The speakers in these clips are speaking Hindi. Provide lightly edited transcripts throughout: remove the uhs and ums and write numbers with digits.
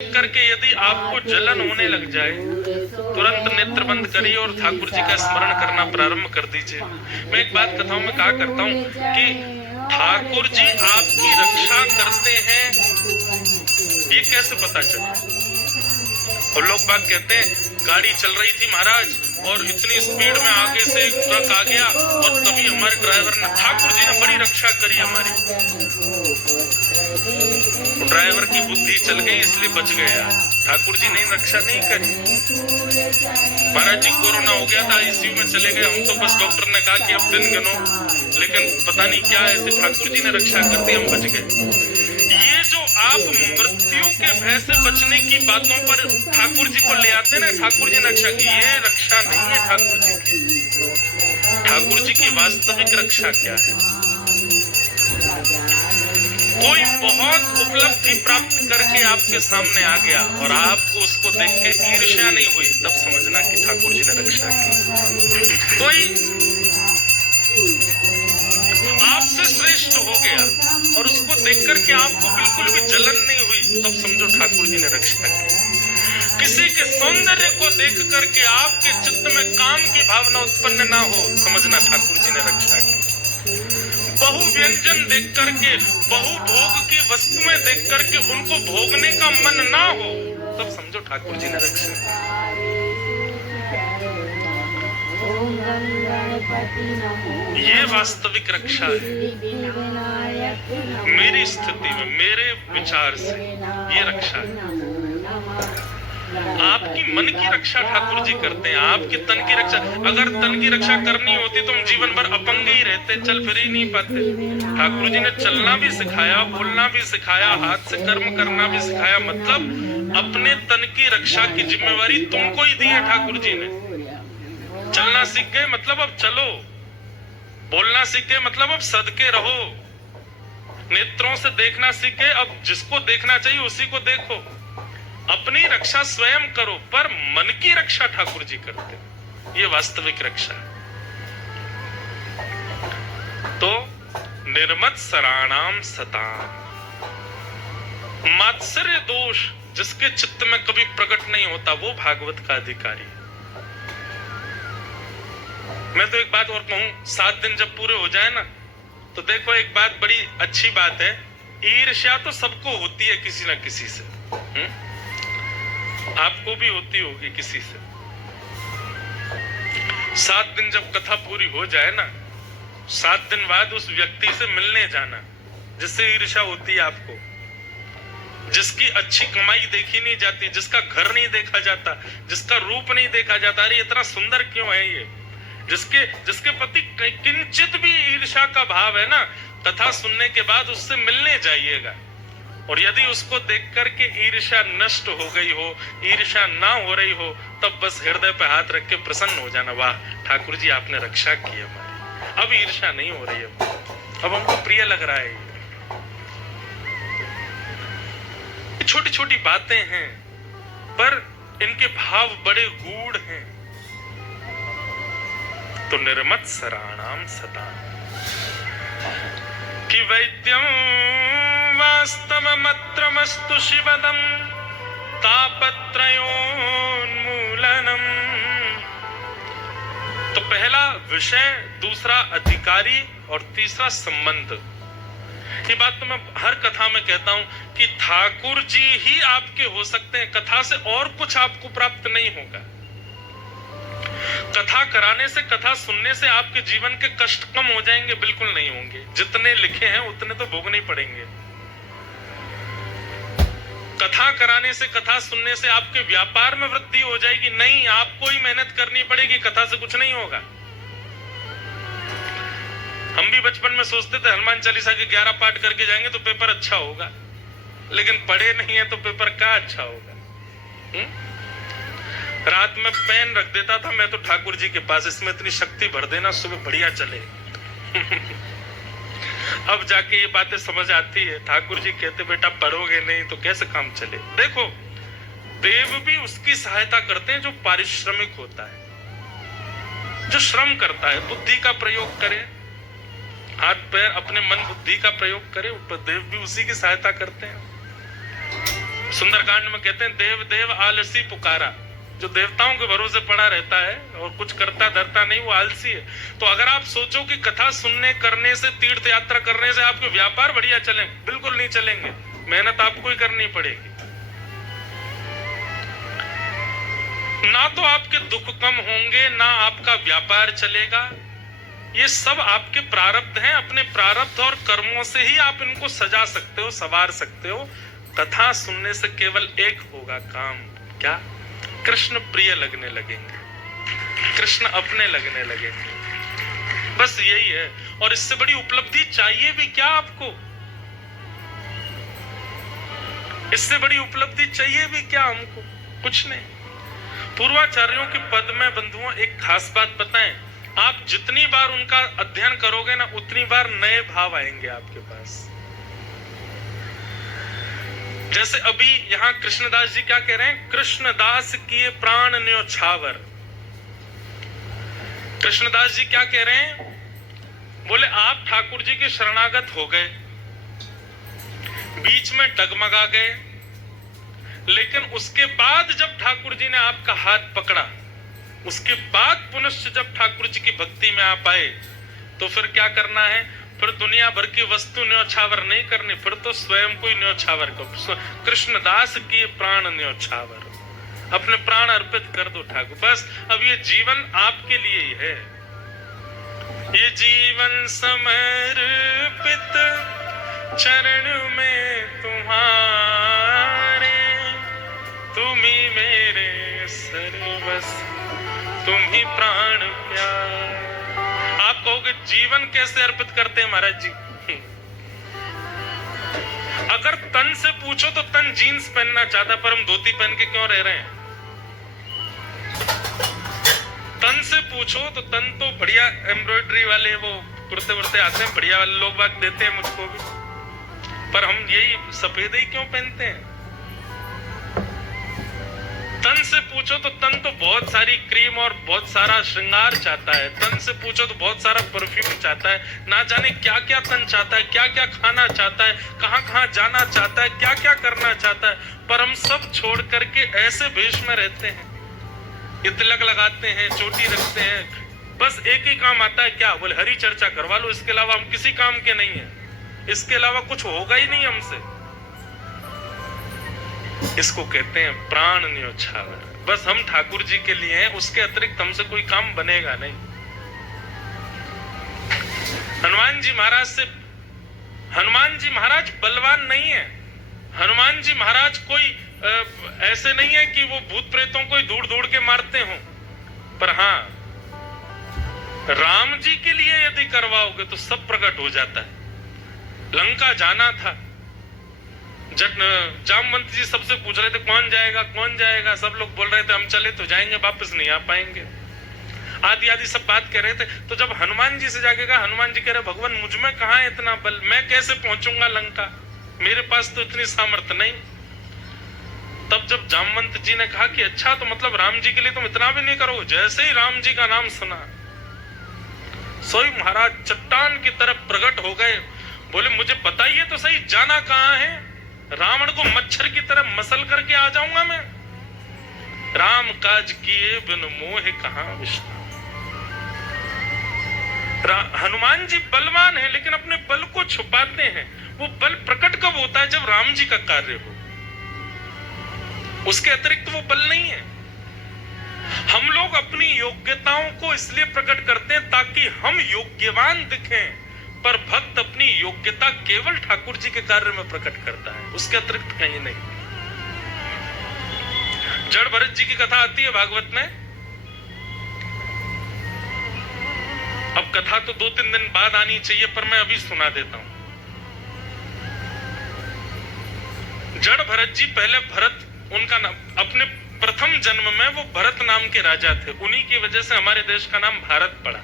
करके यदि आपको जलन होने लग जाए, तुरंत नेत्र बंद करिए और ठाकुर जी का स्मरण करना प्रारंभ कर दीजिए। मैं एक बात कथाओं में कहा करता हूँ कि ठाकुर जी आपकी रक्षा करते हैं, ये कैसे पता चले? और लोग बात कहते हैं गाड़ी चल रही थी महाराज और इतनी स्पीड में आगे से एक ट्रक आ गया और तभी हमारे ड्राइवर ने, ठाकुर जी ने बड़ी रक्षा करी हमारी, ड्राइवर की बुद्धि चल गई इसलिए बच गया। ठाकुर जी ने रक्षा नहीं करी। महाराज जी कोरोना हो गया था, आईसीयू में चले गए, हम तो बस डॉक्टर ने कहा कि अब दिन गिनो, लेकिन पता नहीं क्या ऐसे ठाकुर जी ने रक्षा कर दी, हम बच गए। ये जो आप मृत्यु के भय से बचने की बातों पर ठाकुर जी को ले आते ना, ठाकुर जी ने रक्षा की, ये रक्षा नहीं है ठाकुर जी की। ठाकुर जी की वास्तविक रक्षा क्या है? कोई बहुत उपलब्धि प्राप्त करके आपके सामने आ गया और आपको उसको देख के ईर्ष्या नहीं हुई, तब समझना कि ठाकुर जी ने रक्षा की। कोई आपसे श्रेष्ठ हो गया और उसको देख करके आपको बिल्कुल भी जलन नहीं हुई, तब समझो ठाकुर जी ने रक्षा की। किसी के सौंदर्य को देख करके आपके चित्त में काम की भावना उत्पन्न ना हो, समझना ठाकुर जी ने रक्षा की। बहु व्यंजन देख करके, बहु भोग की वस्तुएं देख करके उनको भोगने का मन ना हो, तब समझो ठाकुर जी ने रक्षा की। ये वास्तविक रक्षा है। मेरी स्थिति में, मेरे विचार से ये रक्षा है। आपकी मन की रक्षा ठाकुर जी करते हैं, आपकी तन की रक्षा। अगर तन की रक्षा करनी होती तो हम जीवन भर अपंग ही रहते, चल फिर ही नहीं पाते। ठाकुर जी ने चलना भी सिखाया, बोलना भी सिखाया, हाथ से कर्म करना भी सिखाया। मतलब अपने तन की रक्षा की जिम्मेवारी तुमको ही दी है ठाकुर जी ने। चलना सीख गए मतलब अब चलो, बोलना सीख गए मतलब अब सदके रहो, नेत्रों से देखना सीख गए, अब जिसको देखना चाहिए उसी को देखो। अपनी रक्षा स्वयं करो, पर मन की रक्षा ठाकुर जी करते। ये वास्तविक रक्षा है। तो निर्मत सराणाम सताम, मात्सर्य दोष जिसके चित्त में कभी प्रकट नहीं होता, वो भागवत का अधिकारी है। मैं तो एक बात और कहूं, 7 दिन जब पूरे हो जाए ना, तो देखो एक बात बड़ी अच्छी बात है, ईर्ष्या तो सबको होती है किसी ना किसी से। आपको भी होती होगी किसी से। 7 दिन जब कथा पूरी हो जाए ना, 7 दिन बाद उस व्यक्ति से मिलने जाना जिससे ईर्ष्या होती है आपको, जिसकी अच्छी कमाई देखी नहीं जाती, जिसका घर नहीं देखा जाता, जिसका रूप नहीं देखा जाता, अरे इतना सुंदर क्यों है ये, जिसके प्रति किंचित भी ईर्ष्या का भाव है ना, कथा सुनने के बाद उससे मिलने जाइएगा। और यदि उसको देख करके ईर्ष्या नष्ट हो गई हो, ईर्ष्या ना हो रही हो, तब बस हृदय पे हाथ रख के प्रसन्न हो जाना, वाह ठाकुर जी आपने रक्षा की हमारी, अब ईर्ष्या नहीं हो रही है, अब हमको प्रिय लग रहा है। ये छोटी छोटी बातें हैं, पर इनके भाव बड़े गूढ़ हैं। तो निर्मत सराणाम सदा कि वैद्यम वास्तवमत्रमस्तु शिवदम तापत्रयोन्मूलनम। तो पहला विषय, दूसरा अधिकारी और तीसरा संबंध। ये बात तो मैं हर कथा में कहता हूं कि ठाकुर जी ही आपके हो सकते हैं, कथा से और कुछ आपको प्राप्त नहीं होगा। कथा कराने से, कथा सुनने से आपके जीवन के कष्ट कम हो जाएंगे? बिल्कुल नहीं होंगे। जितने लिखे हैं उतने तो भोगने पड़ेंगे। कथा कराने से, कथा सुनने से आपके व्यापार में वृद्धि हो जाएगी? नहीं, आपको ही मेहनत करनी पड़ेगी, कथा से कुछ नहीं होगा। हम भी बचपन में सोचते थे हनुमान चालीसा के 11 पाठ करके जाएंगे तो पेपर अच्छा होगा, लेकिन पढ़े नहीं है तो पेपर का अच्छा होगा। रात में पेन रख देता था मैं तो ठाकुर जी के पास, इसमें इतनी शक्ति भर देना सुबह बढ़िया चले। अब जाके ये बातें समझ आती है। ठाकुर जी कहते बेटा पढ़ोगे नहीं तो कैसे काम चले। देखो देव भी उसकी सहायता करते हैं जो पारिश्रमिक होता है, जो श्रम करता है, बुद्धि का प्रयोग करे, हाथ पैर अपने मन बुद्धि का प्रयोग करे, देव भी उसी की सहायता करते हैं। सुंदरकांड में कहते हैं देव देव आलसी पुकारा। जो देवताओं के भरोसे पड़ा रहता है और कुछ करता धरता नहीं, वो आलसी है। तो अगर आप सोचो कि कथा सुनने करने से, तीर्थ यात्रा करने से आपके व्यापार बढ़िया चले, बिल्कुल नहीं चलेंगे। मेहनत आपको ही करनी पड़ेगी। ना तो आपके दुख कम होंगे, ना आपका व्यापार चलेगा। ये सब आपके प्रारब्ध हैं। अपने प्रारब्ध और कर्मों से ही आप इनको सजा सकते हो, संवार सकते हो। कथा सुनने से केवल एक होगा काम, क्या? कृष्ण प्रिय लगने लगेंगे, कृष्ण अपने लगने लगेंगे। बस यही है। और इससे बड़ी उपलब्धि चाहिए भी क्या आपको? इससे बड़ी उपलब्धि चाहिए भी क्या हमको? कुछ नहीं। पूर्वाचार्यों के पद में बंधुओं एक खास बात बताएं, आप जितनी बार उनका अध्ययन करोगे ना, उतनी बार नए भाव आएंगे आपके पास। जैसे अभी यहां कृष्णदास जी क्या कह रहे हैं? कृष्णदास किए प्राण न्योछावर। कृष्णदास जी क्या कह रहे हैं? बोले आप ठाकुर जी के शरणागत हो गए, बीच में डगमगा गए, लेकिन उसके बाद जब ठाकुर जी ने आपका हाथ पकड़ा, उसके बाद पुनश्च जब ठाकुर जी की भक्ति में आप आए, तो फिर क्या करना है? फिर दुनिया भर की वस्तु न्योछावर नहीं करनी, फिर तो स्वयं को ही न्योछावर करो। कृष्णदास की प्राण न्योछावर, अपने प्राण अर्पित कर दो ठाकुर। बस अब ये जीवन आपके लिए ही है। ये जीवन समर्पित चरण में तुम्हारे, तुम ही मेरे सर्वस्व, तुम ही प्राण प्यार। आप कहोगे जीवन कैसे अर्पित करते हैं महाराज जी? अगर तन से पूछो तो तन जीन्स पहनना चाहता, पर हम धोती पहन के क्यों रह रहे हैं? तन से पूछो तो तन तो बढ़िया एम्ब्रॉयडरी वाले वो कुर्ते वुर्ते आते हैं, बढ़िया वाले लोग बात देते हैं मुझको भी, पर हम यही सफेद ही क्यों पहनते हैं? तन से पूछो तो तन तो बहुत सारी क्रीम और बहुत सारा श्रृंगार चाहता है। तन से पूछो तो बहुत सारा परफ्यूम चाहता है। ना जाने क्या क्या तन चाहता है, क्या क्या खाना चाहता है, कहां कहां जाना चाहता है, क्या क्या करना चाहता है। पर हम सब छोड़ करके ऐसे भेष में रहते हैं, ये तिलक लगाते हैं, चोटी रखते हैं। बस एक ही काम आता है, क्या? बोले हरी चर्चा करवा लो, इसके अलावा हम किसी काम के नहीं है, इसके अलावा कुछ होगा ही नहीं हमसे। इसको कहते हैं प्राण न्योछावर। बस हम ठाकुर जी के लिए हैं, उसके अतिरिक्त हमसे कोई काम बनेगा नहीं। हनुमान जी महाराज से, हनुमान जी महाराज बलवान नहीं है। हनुमान जी महाराज कोई ऐसे नहीं है कि वो भूत प्रेतों को दूर दूर के मारते हो। पर हाँ, राम जी के लिए यदि करवाओगे तो सब प्रकट हो जाता है। लंका जाना था, जामवंत जी सबसे पूछ रहे थे कौन जाएगा कौन जाएगा, सब लोग बोल रहे थे हम चले तो जाएंगे, वापस नहीं आ पाएंगे, आदि आदि सब बात कह रहे थे। तो जब हनुमान जी से जाके कहा, हनुमान जी कह रहे भगवान मुझ में कहां है इतना बल, मैं कैसे पहुंचूंगा लंका, मेरे पास तो इतनी सामर्थ्य नहीं। तब जब जामवंत जी ने कहा कि अच्छा तो मतलब राम जी के लिए तुम इतना भी नहीं करोगे। जैसे ही राम जी का नाम सुना, सोई महाराज चट्टान की तरफ प्रकट हो गए। बोले मुझे बताइए तो सही, जाना कहां है? रावण को मच्छर की तरह मसल करके आ जाऊंगा मैं। राम काज किए बिन मोह कहां विश्राम। हनुमान जी बलवान है, लेकिन अपने बल को छुपाते हैं। वो बल प्रकट कब होता है? जब राम जी का कार्य हो, उसके अतिरिक्त वो बल नहीं है। हम लोग अपनी योग्यताओं को इसलिए प्रकट करते हैं ताकि हम योग्यवान दिखें, पर भक्त अपनी योग्यता केवल ठाकुर जी के कार्य में प्रकट करता है, उसके अतिरिक्त कहीं नहीं। जड़ भरत जी की कथा आती है भागवत में। अब कथा तो 2-3 दिन बाद आनी चाहिए, पर मैं अभी सुना देता हूं। जड़ भरत जी, पहले भरत उनका नाम, अपने प्रथम जन्म में वो भरत नाम के राजा थे, उन्हीं की वजह से हमारे देश का नाम भारत पड़ा।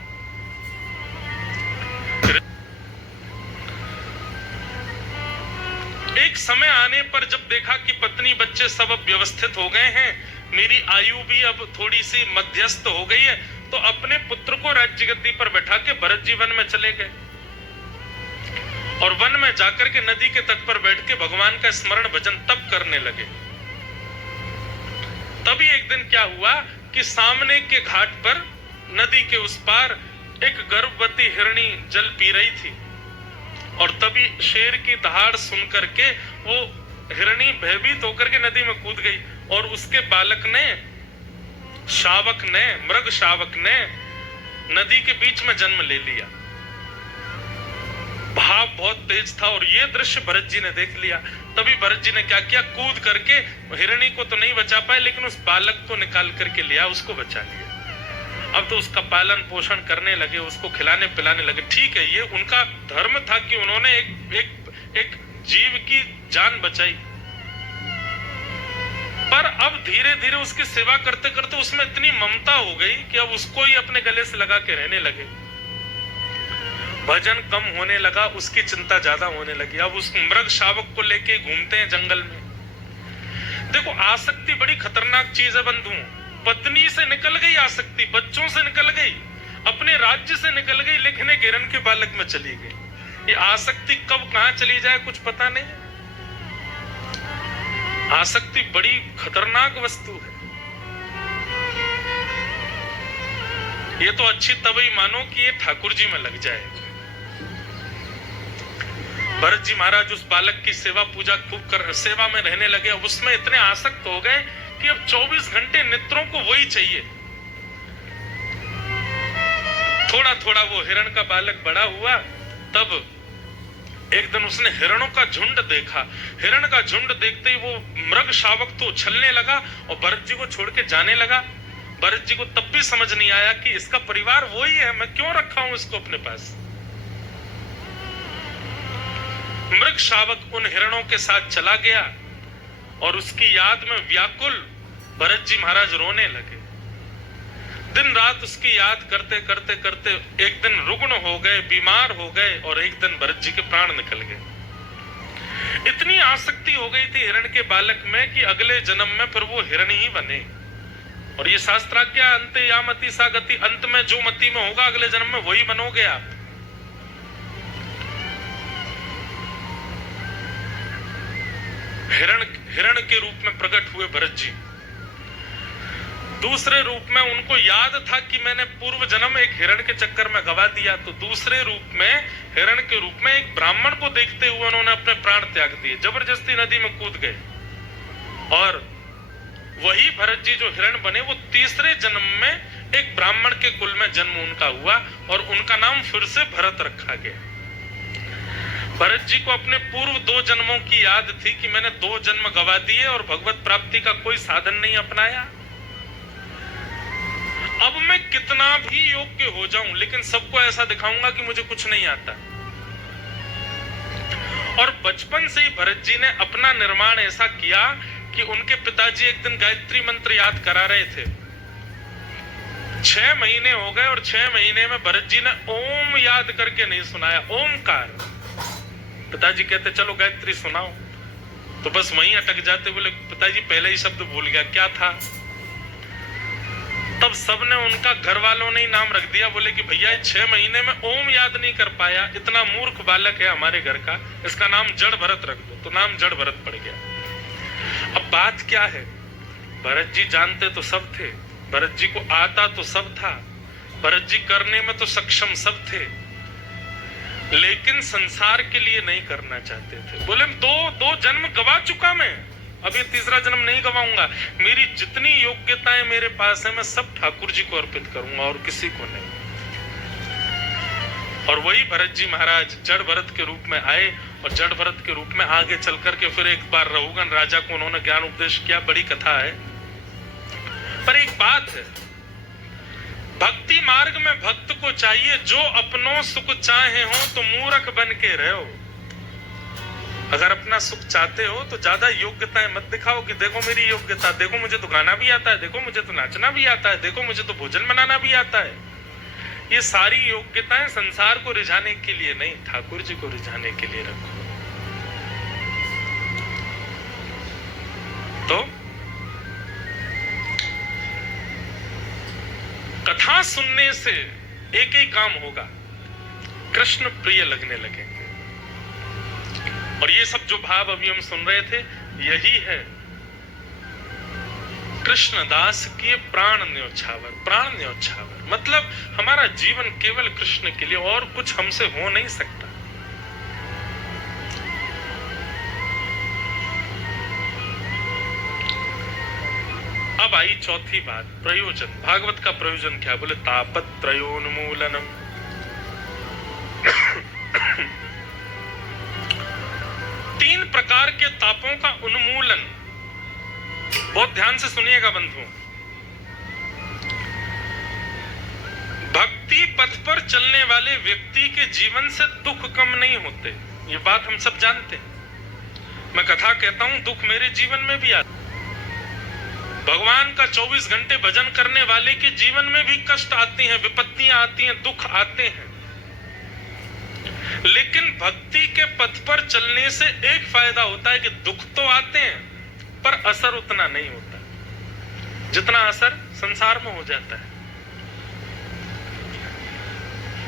एक समय आने पर जब देखा कि पत्नी बच्चे सब अब व्यवस्थित हो गए हैं, मेरी आयु भी अब थोड़ी सी मध्यस्थ हो गई है, तो अपने पुत्र को राज्य गद्दी पर बैठा के भरत जीवन में चले गए। और वन में जाकर के नदी के तट पर बैठ के भगवान का स्मरण भजन तब करने लगे। तभी एक दिन क्या हुआ कि सामने के घाट पर नदी के उस पार एक गर्भवती हिरणी जल पी रही थी और तभी शेर की दहाड़ सुन करके वो हिरणी भयभीत होकर के नदी में कूद गई और उसके बालक ने, शावक ने, मृग शावक ने नदी के बीच में जन्म ले लिया। भाव बहुत तेज था और ये दृश्य भरत जी ने देख लिया। तभी भरत जी ने क्या किया, कूद करके हिरणी को तो नहीं बचा पाए लेकिन उस बालक को निकाल करके लिया, उसको बचा लिया। अब तो उसका पालन पोषण करने लगे, उसको खिलाने पिलाने लगे। ठीक है, ये उनका धर्म था कि उन्होंने एक जीव की जान बचाई, पर अब धीरे धीरे उसकी सेवा करते करते उसमें इतनी ममता हो गई कि अब उसको ही अपने गले से लगा के रहने लगे। भजन कम होने लगा, उसकी चिंता ज्यादा होने लगी। अब उस मृग शावक को लेके घूमते हैं जंगल में। देखो, आसक्ति बड़ी खतरनाक चीज है बंधुओं। पत्नी से निकल गई आसक्ति, बच्चों से निकल गई, अपने राज्य से निकल गई, लेकिन एक हिरण के बालक में चली गई। ये आसक्ति कब कहां चली जाए कुछ पता नहीं। आसक्ति बड़ी खतरनाक वस्तु है। ये तो अच्छी तभी मानो कि ये ठाकुर जी में लग जाए। भरत जी महाराज उस बालक की सेवा पूजा खूब कर सेवा में रहने लगे। अब उसमें इतने आसक्त हो गए कि अब 24 घंटे नेत्रों को वही चाहिए। थोड़ा थोड़ा वो हिरण का बालक बड़ा हुआ, तब एक दिन उसने हिरणों का झुंड देखा। हिरण का झुंड देखते ही वो मृग शावक तो उछलने लगा और भरत जी को छोड़ के जाने लगा। भरत जी को तब भी समझ नहीं आया कि इसका परिवार वही है, मैं क्यों रखा हूं इसको अपने पास। मृग शावक उन हिरणों के साथ चला गया और उसकी याद में व्याकुल भरत जी महाराज रोने लगे। दिन रात उसकी याद करते करते करते एक दिन रुग्ण हो गए, बीमार हो गए और एक दिन भरत जी के प्राण निकल गए। इतनी आसक्ति हो गई थी हिरण के बालक में कि अगले जन्म में फिर वो हिरण ही बने। और ये शास्त्राज्ञा अंते या मति सा गति, अंत में जो मति में होगा अगले जन्म में वही बनोगे आप। हिरण के रूप में प्रकट हुए भरत जी। दूसरे रूप में उनको याद था कि मैंने पूर्व जन्म एक हिरण के चक्कर में गवा दिया, तो दूसरे रूप में हिरण के रूप में एक ब्राह्मण को देखते हुए उन्होंने अपने प्राण त्याग दिए, जबरदस्ती नदी में कूद गए। और वही भरत जी जो हिरण बने वो तीसरे जन्म में एक ब्राह्मण के कुल में जन्म उनका हुआ और उनका नाम फिर से भरत रखा गया। भरत जी को अपने पूर्व 2 जन्मों की याद थी कि मैंने 2 जन्म गवा दिए और भगवत प्राप्ति का कोई साधन नहीं अपनाया। अब मैं कितना भी योग्य हो जाऊं लेकिन सबको ऐसा दिखाऊंगा कि मुझे कुछ नहीं आता। और बचपन से ही भरत जी ने अपना निर्माण ऐसा किया कि उनके पिताजी एक दिन गायत्री मंत्र याद करा रहे थे। 6 महीने हो गए और 6 महीने में भरत जी ने ओम याद करके नहीं सुनाया, ओमकार। पिताजी कहते चलो गायत्री सुनाओ, तो बस वहीं अटक जाते। बोले पिताजी पहले ही शब्द भूल गया, क्या था? तब सबने, उनका घर वालों ने ही नाम रख दिया। बोले कि भैया 6 महीने में ओम याद नहीं कर पाया, इतना मूर्ख बालक है हमारे घर का, इसका नाम जड़ भरत रख दो। तो नाम जड़ भरत पड़ गया। अब बात क्या है, भरत जी जानते तो सब थे, भरत जी को आता तो सब था, भरत जी करने में तो सक्षम सब थे, लेकिन संसार के लिए नहीं करना चाहते थे। बोले दो जन्म गवा चुका मैं, अब ये तीसरा जन्म नहीं गवाऊंगा। मेरी जितनी योग्यताएं मेरे पास है मैं सब ठाकुर जी को अर्पित करूंगा और किसी को नहीं। और वही भरत जी महाराज जड़ भरत के रूप में आए और जड़ भरत के रूप में आगे चल करके फिर एक बार रघुगण राजा को उन्होंने ज्ञान उपदेश किया। बड़ी कथा है, पर एक बात है, भक्ति मार्ग में भक्त को चाहिए जो अपनों सुख चाहे हो तो मूर्ख बन के रहो। अगर अपना सुख चाहते हो तो ज्यादा योग्यताएं मत दिखाओ कि देखो मेरी योग्यता, देखो मुझे तो गाना भी आता है, देखो मुझे तो नाचना भी आता है, देखो मुझे तो भोजन बनाना भी आता है। ये सारी योग्यताएं संसार को रिझाने के लिए नहीं, ठाकुर जी को रिझाने के लिए रखो। तो कथा सुनने से एक ही काम होगा, कृष्ण प्रिय लगने लगेंगे। और ये सब जो भाव अभी हम सुन रहे थे, यही है कृष्णदास की प्राण न्योछावर। प्राण न्योछावर मतलब हमारा जीवन केवल कृष्ण के लिए, और कुछ हमसे हो नहीं सकता। अब आई चौथी बात, प्रयोजन। भागवत का प्रयोजन क्या? बोले तापत्रयोन्मूलनम। तीन प्रकार के तापों का उन्मूलन। बहुत ध्यान से सुनिएगा बंधुओं। भक्ति पथ पर चलने वाले व्यक्ति के जीवन से दुख कम नहीं होते, ये बात हम सब जानते हैं। मैं कथा कहता हूं, दुख मेरे जीवन में भी आता। भगवान का 24 घंटे भजन करने वाले के जीवन में भी कष्ट आते हैं, विपत्तियां आती हैं, दुख आते हैं। लेकिन भक्ति के पथ पर चलने से एक फायदा होता है कि दुख तो आते हैं पर असर उतना नहीं होता जितना असर संसार में हो जाता है।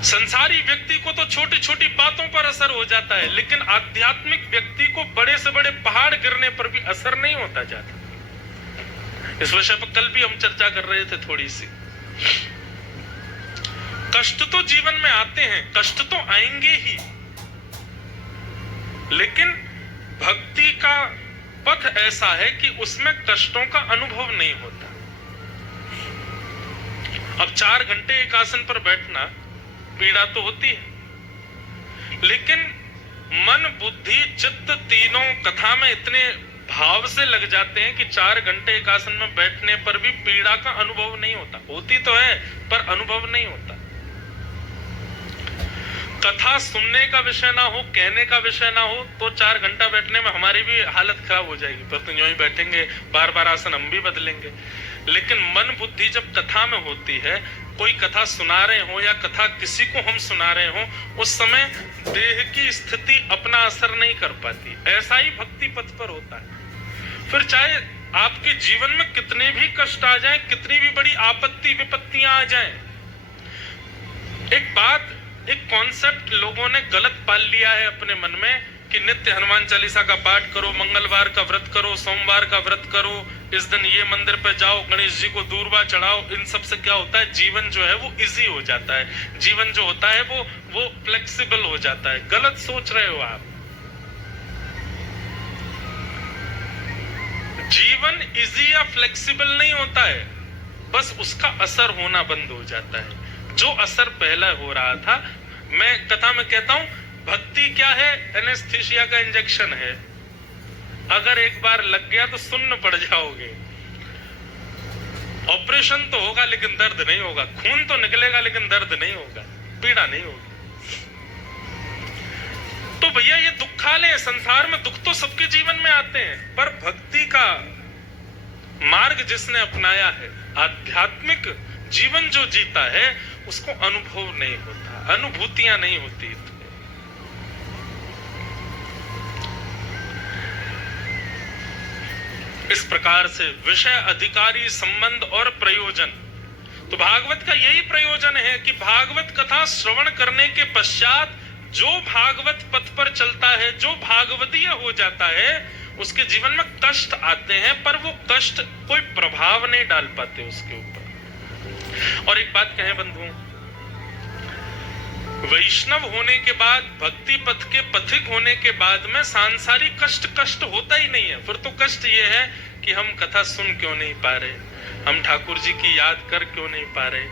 संसारी व्यक्ति को तो छोटी छोटी बातों पर असर हो जाता है, लेकिन आध्यात्मिक व्यक्ति को बड़े से बड़े पहाड़ गिरने पर भी असर नहीं होता जाता। इस विषय पर कल भी हम चर्चा कर रहे थे थोड़ी सी। कष्ट तो जीवन में आते हैं, कष्ट तो आएंगे ही, लेकिन भक्ति का पथ ऐसा है कि उसमें कष्टों का अनुभव नहीं होता। अब 4 घंटे एक आसन पर बैठना पीड़ा तो होती है, लेकिन मन बुद्धि चित्त तीनों कथा में इतने भाव से लग जाते हैं कि 4 घंटे एक आसन में बैठने पर भी पीड़ा का अनुभव नहीं होता। होती तो है पर अनुभव नहीं होता। कथा सुनने का विषय ना हो, कहने का विषय ना हो, तो 4 घंटा बैठने में हमारी भी हालत खराब हो जाएगी, पर तो यूं ही बैठेंगे, बार बार आसन हम भी बदलेंगे। लेकिन मन बुद्धि जब कथा में होती है, कोई कथा सुना रहे हो या कथा किसी को हम सुना रहे हो, उस समय देह की स्थिति अपना असर नहीं कर पाती। ऐसा ही भक्ति पथ पर होता है। फिर चाहे आपके जीवन में कितने भी कष्ट आ जाएं, कितनी भी बड़ी आपत्ति विपत्तियां आ जाएं, एक कॉन्सेप्ट लोगों ने गलत पाल लिया है अपने मन में कि नित्य हनुमान चालीसा का पाठ करो, मंगलवार का व्रत करो, सोमवार का व्रत करो, इस दिन ये मंदिर पे जाओ, गणेश जी को दूर्वा चढ़ाओ। इन सब से क्या होता है, जीवन जो है वो इजी हो जाता है, जीवन जो होता है वो फ्लेक्सिबल हो जाता है। गलत सोच रहे हो आप। जीवन इजी या फ्लेक्सिबल नहीं होता है, बस उसका असर होना बंद हो जाता है। जो असर पहला हो रहा था, मैं कथा में कहता हूं, भक्ति क्या है? एनेस्थीसिया का इंजेक्शन है। अगर एक बार लग गया तो सुन्न पड़ जाओगे। ऑपरेशन तो होगा लेकिन दर्द नहीं होगा, खून तो निकलेगा लेकिन दर्द नहीं होगा, पीड़ा नहीं होगी। तो भैया ये दुखालय संसार में दुख तो सबके जीवन में आते हैं, पर भक्ति का मार्ग जिसने अपनाया है, आध्यात्मिक जीवन जो जीता है, उसको अनुभव नहीं होता, अनुभूतियां नहीं होती। इस प्रकार से विषय अधिकारी संबंध और प्रयोजन, तो भागवत का यही प्रयोजन है कि भागवत कथा श्रवण करने के पश्चात जो भागवत पथ पर चलता है, जो भागवतीय हो जाता है, उसके जीवन में कष्ट आते हैं, पर वो कष्ट कोई प्रभाव नहीं डाल पाते उसके ऊपर। और एक बात कहें बंधुओं, वैष्णव होने के बाद, भक्ति पथ के पथिक होने के बाद में सांसारिक कष्ट होता ही नहीं है। फिर तो कष्ट ये है कि हम कथा सुन क्यों नहीं पा रहे, हम ठाकुर जी की याद कर क्यों नहीं पा रहे,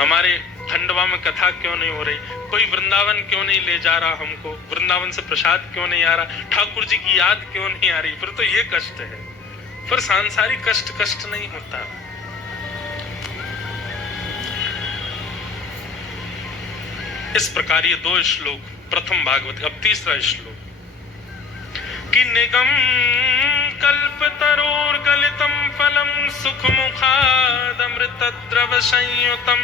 हमारे खंडवा में कथा क्यों नहीं हो रही, कोई वृंदावन क्यों नहीं ले जा रहा हमको, वृंदावन से प्रसाद क्यों नहीं आ रहा, ठाकुर जी की याद क्यों नहीं आ रही। फिर तो ये कष्ट है, फिर सांसारिक कष्ट नहीं होता। इस प्रकार ये 2 श्लोक, प्रथम भागवत, अब तीसरा श्लोक कि निगम कल्पतरोर्गलितं फलं सुखमुखादमृत द्रव संयुतं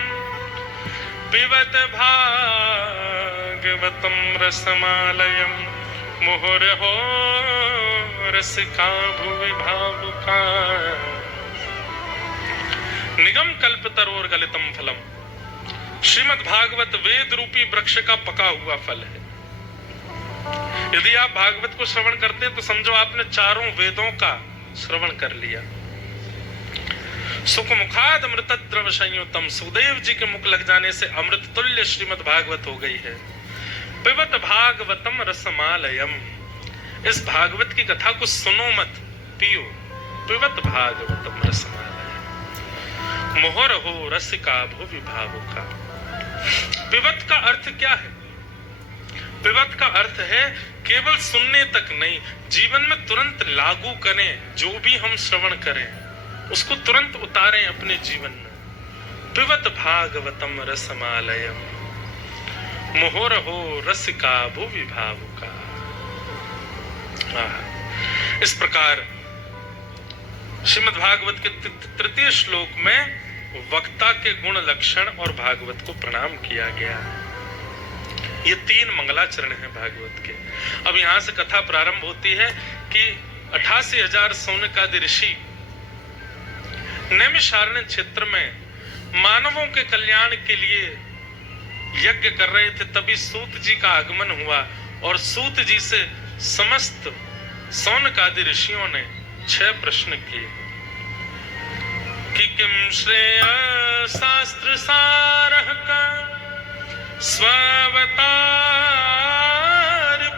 पिबत भागवतं रसमालयं मुहुर्हो रसिका भुवि भावुका। निगम कल्पतरोर्गलितं फलम, श्रीमद् भागवत वेद रूपी वृक्ष का पका हुआ फल है। यदि आप भागवत को श्रवण करते हैं तो समझो आपने चारों वेदों का श्रवण कर लिया। सुख मुखाद अमृत द्रव संयुतम, सुखदेव जी के मुख लग जाने से अमृत तुल्य श्रीमद् भागवत हो गई है। पिबत भागवतम रसमालयम, इस भागवत की कथा को सुनो मत, पियो। पिबत भागवतम रसमालयम, मोहर हो रसिका भुवि भावुका। पिबत का अर्थ क्या है? पिबत का अर्थ है केवल सुनने तक नहीं, जीवन में तुरंत लागू करें। जो भी हम श्रवण करें उसको तुरंत उतारें अपने जीवन में। पिबत भागवतम रसमालयम, मोहर हो रसिका भुवि भावुका। इस प्रकार श्रीमद् भागवत के तृतीय श्लोक में वक्ता के गुण लक्षण और भागवत को प्रणाम किया गया। ये 3 मंगलाचरण हैं भागवत के। अब यहां से कथा प्रारंभ होती है कि 88,000 सौनकादि ऋषि नैमिषारण्य क्षेत्र में मानवों के कल्याण के लिए यज्ञ कर रहे थे। तभी सूत जी का आगमन हुआ और सूत जी से समस्त सौनकादि ऋषियों ने 6 प्रश्न किए कि किम श्रेय शास्त्र सारः का स्वावतार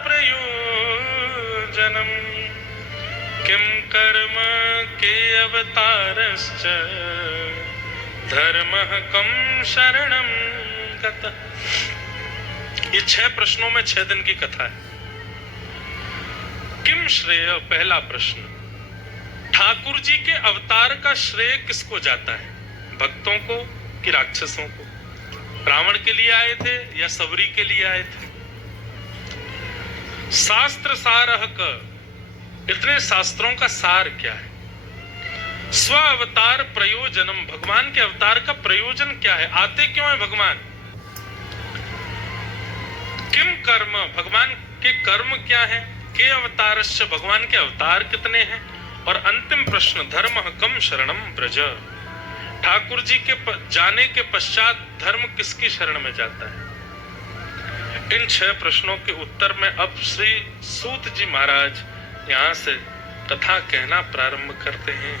प्रयोजनम, किम कर्म के अवतारश्च धर्मः कम शरणम गतः। ये 6 प्रश्नों में 6 दिन की कथा है। किम श्रेय, पहला प्रश्न, ठाकुर जी के अवतार का श्रेय किसको जाता है? भक्तों को कि राक्षसों को? रावण के लिए आए थे या सबरी के लिए आए थे? शास्त्र सारः का, इतने शास्त्रों का सार क्या है? स्व अवतार प्रयोजनम, भगवान के अवतार का प्रयोजन क्या है? आते क्यों है भगवान? किम कर्म, भगवान के कर्म क्या है? के अवतारश्च, भगवान के अवतार कितने हैं? और अंतिम प्रश्न, धर्म कम शरणम ब्रज, ठाकुर जी के जाने के पश्चात धर्म किसकी शरण में जाता है? इन 6 प्रश्नों के उत्तर में अब श्री सूत जी महाराज यहाँ से कथा कहना प्रारंभ करते हैं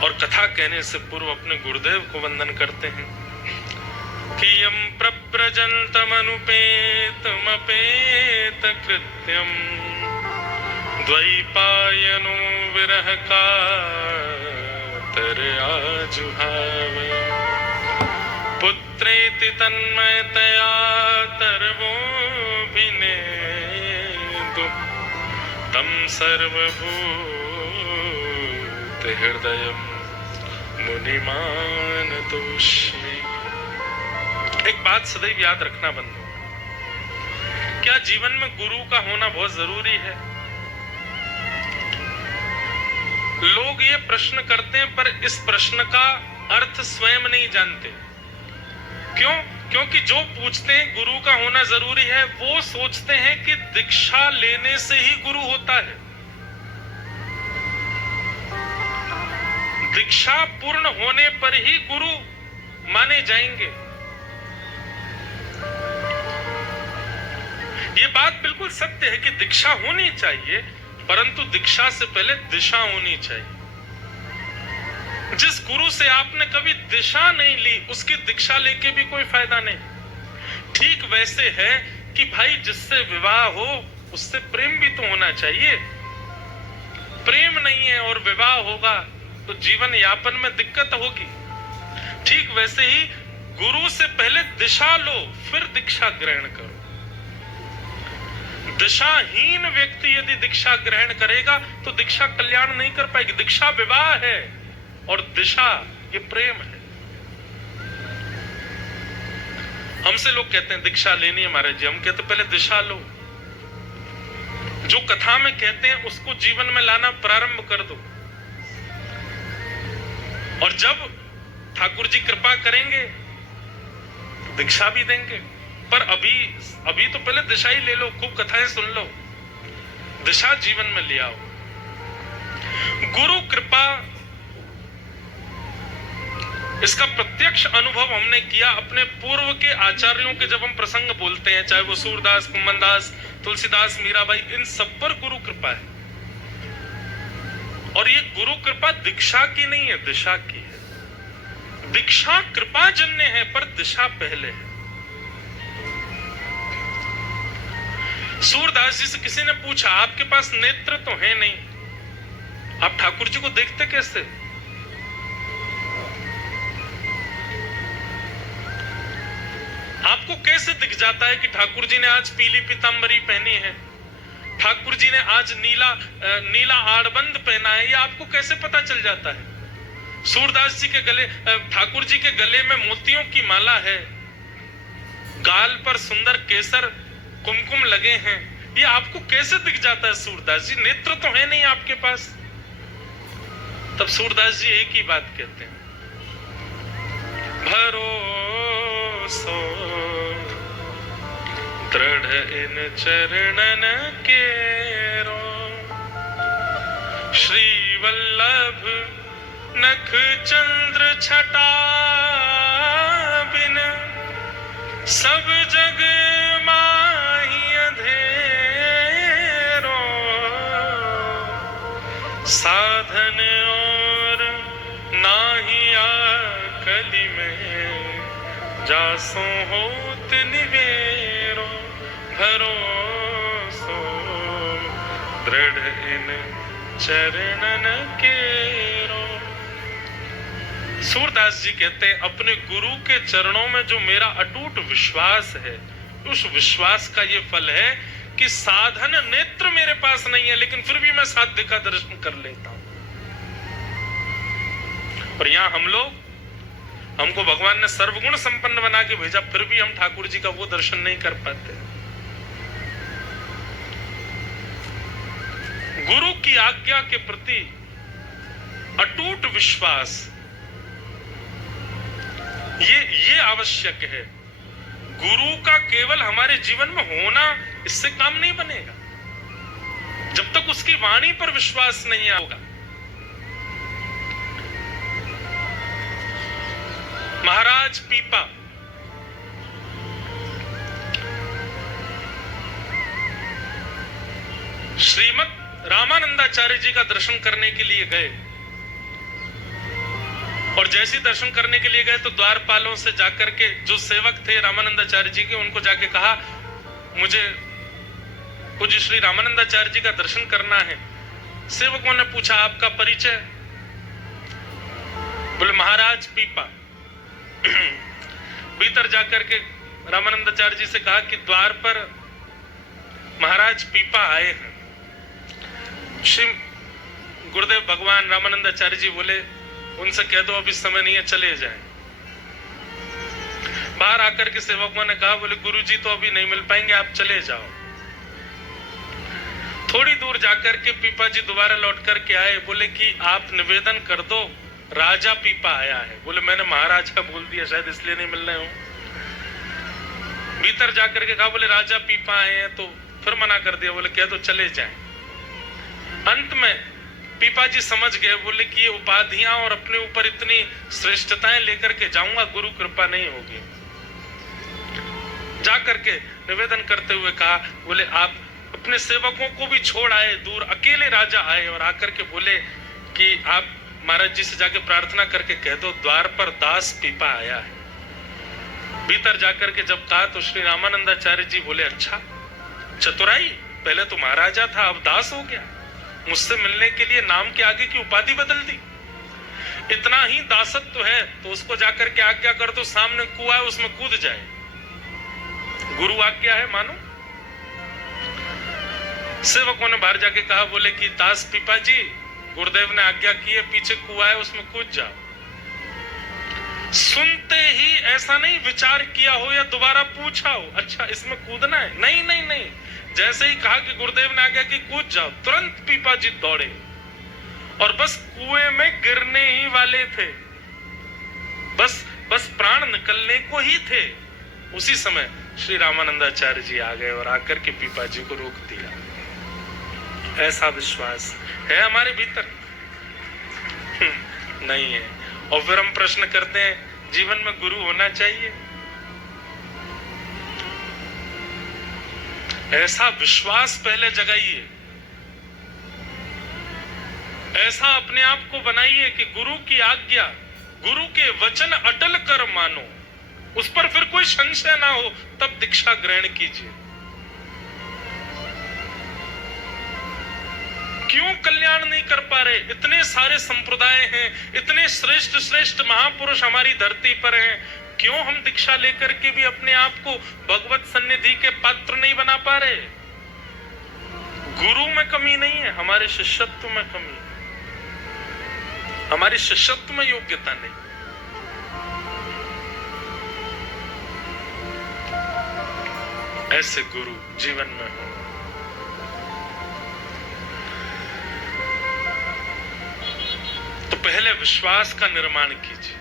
और कथा कहने से पूर्व अपने गुरुदेव को वंदन करते हैं कि यम प्रव्रजन्तमनुपेतमपेत कृत्यम द्वैपायनो विरह कातर आजुहावे, पुत्रेति तन्मयतया तरवोऽभिनेदुः तं सर्वभूत हृदयं मुनिमानतोऽस्मि। एक बात सदैव याद रखना बंधु, क्या जीवन में गुरु का होना बहुत जरूरी है? लोग ये प्रश्न करते हैं पर इस प्रश्न का अर्थ स्वयं नहीं जानते। क्यों? क्योंकि जो पूछते हैं गुरु का होना जरूरी है, वो सोचते हैं कि दीक्षा लेने से ही गुरु होता है। दीक्षा पूर्ण होने पर ही गुरु माने जाएंगे। ये बात बिल्कुल सत्य है कि दीक्षा होनी चाहिए, परंतु दीक्षा से पहले दिशा होनी चाहिए। जिस गुरु से आपने कभी दिशा नहीं ली, उसकी दीक्षा लेके भी कोई फायदा नहीं। ठीक वैसे है कि भाई जिससे विवाह हो उससे प्रेम भी तो होना चाहिए। प्रेम नहीं है और विवाह होगा तो जीवन यापन में दिक्कत होगी। ठीक वैसे ही गुरु से पहले दिशा लो, फिर दीक्षा ग्रहण करो। दिशाहीन व्यक्ति यदि दीक्षा ग्रहण करेगा तो दीक्षा कल्याण नहीं कर पाएगी। दीक्षा विवाह है और दिशा ये प्रेम है। हमसे लोग कहते हैं दीक्षा लेनी है महाराज जी, हम कहते पहले दिशा लो। जो कथा में कहते हैं उसको जीवन में लाना प्रारंभ कर दो, और जब ठाकुर जी कृपा करेंगे दीक्षा भी देंगे। पर अभी तो पहले दिशा ही ले लो, खूब कथाएं सुन लो, दिशा जीवन में ले आओ। गुरु कृपा इसका प्रत्यक्ष अनुभव हमने किया अपने पूर्व के आचार्यों के। जब हम प्रसंग बोलते हैं, चाहे वो सूरदास, कुम्मनदास, तुलसीदास, मीराबाई, इन सब पर गुरु कृपा है। और ये गुरु कृपा दीक्षा की नहीं है, दिशा की है। दीक्षा कृपा जन्य है, पर दिशा पहले है। सूरदास जी से किसी ने पूछा, आपके पास नेत्र तो है नहीं, आप ठाकुर जी को देखते कैसे? आपको कैसे दिख जाता है कि ठाकुर जी ने आज पीली पीतांबरी पहनी है, ठाकुर जी ने आज नीला आड़बंद पहना है, ये आपको कैसे पता चल जाता है? सूरदास जी के गले, ठाकुर जी के गले में मोतियों की माला है, गाल पर सुंदर केसर कुमकुम लगे हैं, ये आपको कैसे दिख जाता है? सूरदास जी, नेत्र तो है नहीं आपके पास। तब सूरदास जी एक ही बात कहते हैं, भरोसो दृढ़ इन चरणन केरो, श्री वल्लभ नख चंद्र छटा बिन, सब जग माही अंधेरो, साधन और नाहिया कली में, जासो होत निवेरो, भरोसो दृढ़ इन चरणन केरो। सूरदास जी कहते हैं, अपने गुरु के चरणों में जो मेरा अटूट विश्वास है, उस विश्वास का ये फल है कि साधन नेत्र मेरे पास नहीं है, लेकिन फिर भी मैं साध्य का दर्शन कर लेता हूं। और यहां हमको भगवान ने सर्वगुण संपन्न बना के भेजा, फिर भी हम ठाकुर जी का वो दर्शन नहीं कर पाते। गुरु की आज्ञा के प्रति अटूट विश्वास ये आवश्यक है। गुरु का केवल हमारे जीवन में होना, इससे काम नहीं बनेगा जब तक उसकी वाणी पर विश्वास नहीं होगा। महाराज पीपा श्रीमद रामानंदाचार्य जी का दर्शन करने के लिए गए, और जैसे दर्शन करने के लिए गए तो द्वारपालों से जाकर के जो सेवक थे रामानंदाचार्य जी के, उनको जाके कहा, मुझे पूज्य श्री रामानंदाचार्य जी का दर्शन करना है। सेवकों ने पूछा, आपका परिचय? बोले महाराज पीपा। भीतर जाकर के रामानंदाचार्य जी से कहा कि द्वार पर महाराज पीपा आए हैं। श्री गुरुदेव भगवान रामानंदाचार्य जी बोले, उनसे कह दो अभी समय नहीं है, चले जाएं। बाहर आकर के सेवकों ने कहा, बोले गुरुजी तो अभी नहीं मिल पाएंगे, आप चले जाओ। थोड़ी दूर जाकर के पीपा जी दोबारा लौट करके आए, बोले कि आप निवेदन कर दो, राजा पीपा आया है। बोले मैंने महाराजा बोल दिया, शायद इसलिए नहीं मिल रहे हो। भीतर जाकर के कहा, बोले राजा पीपा आए हैं, तो फिर मना कर दिया, बोले कह दो चले जाएं। अंत में पीपा जी समझ गए, बोले कि ये उपाधियां और अपने ऊपर इतनी श्रेष्ठताएं लेकर के जाऊंगा, गुरु कृपा नहीं होगी। जाकर के निवेदन करते हुए कहा, बोले आप अपने सेवकों को भी छोड़ आए दूर, अकेले राजा आए और आकर के बोले कि आप महाराज जी से जाके प्रार्थना करके कह दो, द्वार पर दास पीपा आया है। भीतर जाकर के जब कहा तो श्री रामानंदाचार्य जी बोले, अच्छा चतुराई, पहले तो महाराजा था, अब दास हो गया, मुझसे मिलने के लिए नाम के आगे की उपाधि बदल दी। इतना ही दासत्व है तो उसको जाकर के आज्ञा कर दो, सामने कुआं है उसमें कूद जाए। गुरु आज्ञा है, मानो। सेवकों ने बाहर जाके कहा, बोले कि दास पीपा जी, गुरुदेव ने आज्ञा की है, पीछे कुआं है उसमें कूद जाओ। सुनते ही ऐसा नहीं विचार किया हो या दोबारा पूछा हो, अच्छा इसमें कूदना है? नहीं नहीं नहीं, जैसे ही कहा कि गुरुदेव ने आज्ञा की कूद जाओ, तुरंत पीपा जी दौड़े और बस कुएं में गिरने ही वाले थे, बस प्राण निकलने को ही थे। उसी समय श्री रामानंदाचार्य जी आ गए और आकर के पीपा जी को रोक दिया। ऐसा विश्वास है हमारे भीतर? नहीं है। और फिर हम प्रश्न करते हैं जीवन में गुरु होना चाहिए। ऐसा विश्वास पहले जगाइए, ऐसा अपने आप को बनाइए कि गुरु की आज्ञा, गुरु के वचन अटल कर मानो, उस पर फिर कोई संशय ना हो, तब दीक्षा ग्रहण कीजिए। क्यों कल्याण नहीं कर पा रहे? इतने सारे संप्रदाय हैं, इतने श्रेष्ठ श्रेष्ठ महापुरुष हमारी धरती पर हैं, क्यों हम दीक्षा लेकर के भी अपने आप को भगवत सन्निधि के पात्र नहीं बना पा रहे? गुरु में कमी नहीं है, हमारे शिष्यत्व में कमी है, हमारी शिष्यत्व में योग्यता नहीं। ऐसे गुरु जीवन में हो। तो पहले विश्वास का निर्माण कीजिए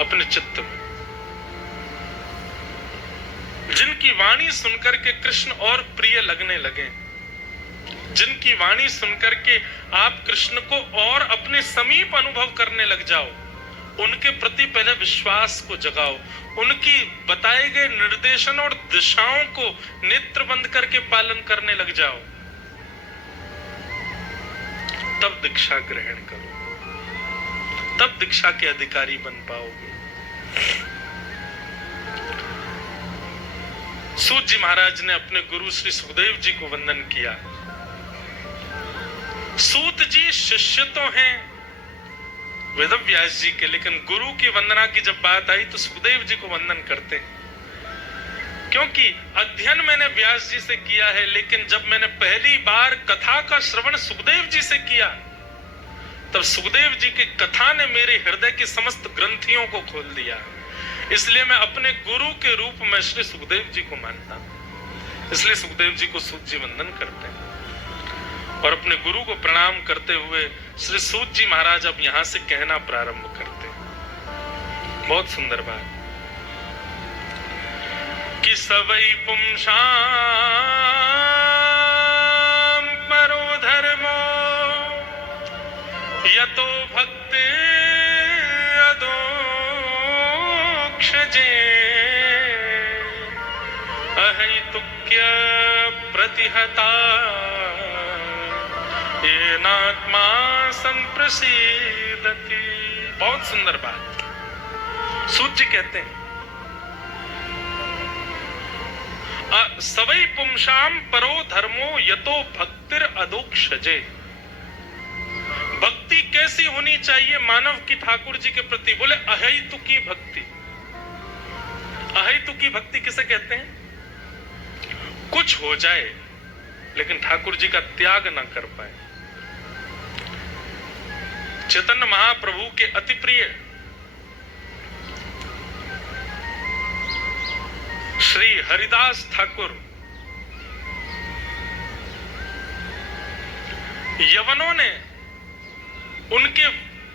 अपने चित्त में। जिनकी वाणी सुनकर के कृष्ण और प्रिय लगने लगे, जिनकी वाणी सुनकर के आप कृष्ण को और अपने समीप अनुभव करने लग जाओ, उनके प्रति पहले विश्वास को जगाओ, उनकी बताए गए निर्देशन और दिशाओं को नेत्र बंद करके पालन करने लग जाओ, तब दीक्षा ग्रहण करो, तब दीक्षा के अधिकारी बन पाओगे। सूत जी महाराज ने अपने गुरु श्री सुखदेव जी को वंदन किया। सूत जी शिष्य तो हैं वेद व्यास जी के, लेकिन गुरु की वंदना की जब बात आई तो सुखदेव जी को वंदन करते हैं, क्योंकि अध्ययन मैंने व्यास जी से किया है, लेकिन जब मैंने पहली बार कथा का श्रवण सुखदेव जी से किया, तब सुखदेव जी की कथा ने मेरे हृदय की समस्त ग्रंथियों को खोल दिया। इसलिए मैं अपने गुरु के रूप में श्री सुखदेव जी को मानता हूं, इसलिए सुखदेव जी को सूत जी वंदन करते हैं। और अपने गुरु को प्रणाम करते हुए श्री सूत जी महाराज अब यहां से कहना प्रारंभ करते हैं। बहुत सुंदर बात कि सवै पुंसां परो धर्मो यतो भक्ति अदोक्षजे अहैतुक्य प्रतिहता येनात्मा संप्रसीदति। बहुत सुंदर बात सूत जी कहते हैं, सवै पुंसां परो धर्मो यतो भक्तिर अदोक्षजे। भक्ति कैसी होनी चाहिए मानव की ठाकुर जी के प्रति? बोले अहेतुकी भक्ति। अहेतुकी भक्ति किसे कहते हैं? कुछ हो जाए लेकिन ठाकुर जी का त्याग ना कर पाए। चैतन्य महाप्रभु के अति प्रिय श्री हरिदास ठाकुर यवनों ने उनके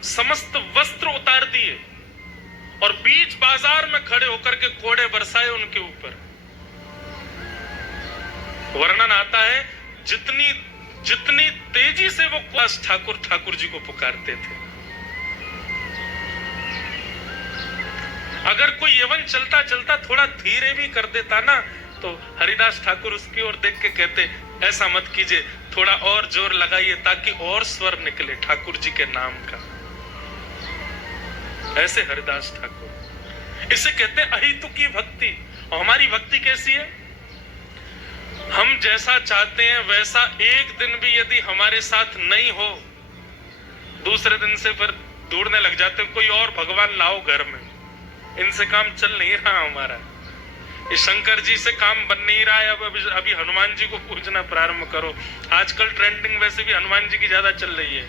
समस्त वस्त्र उतार दिए और बीच बाजार में खड़े होकर के कोड़े बरसाए उनके ऊपर। वर्णन आता है जितनी तेजी से वो ठाकुर जी को पुकारते थे, अगर कोई यवन चलता चलता थोड़ा धीरे भी कर देता ना, तो हरिदास ठाकुर उसकी ओर देख के कहते, ऐसा मत कीजिए, थोड़ा और जोर लगाइए ताकि और स्वर निकले ठाकुर जी के नाम का। ऐसे हरिदास ठाकुर, इसे कहते हैं अहेतुकी भक्ति। और हमारी भक्ति कैसी है? हम जैसा चाहते हैं वैसा एक दिन भी यदि हमारे साथ नहीं हो, दूसरे दिन से फिर दौड़ने लग जाते हैं, कोई और भगवान लाओ घर में, इनसे काम चल नहीं रहा हमारा, इस शंकर जी से काम बन नहीं रहा है, अब अभी हनुमान जी को पूजना प्रारंभ करो। आजकल ट्रेंडिंग वैसे भी हनुमान जी की ज्यादा चल रही है।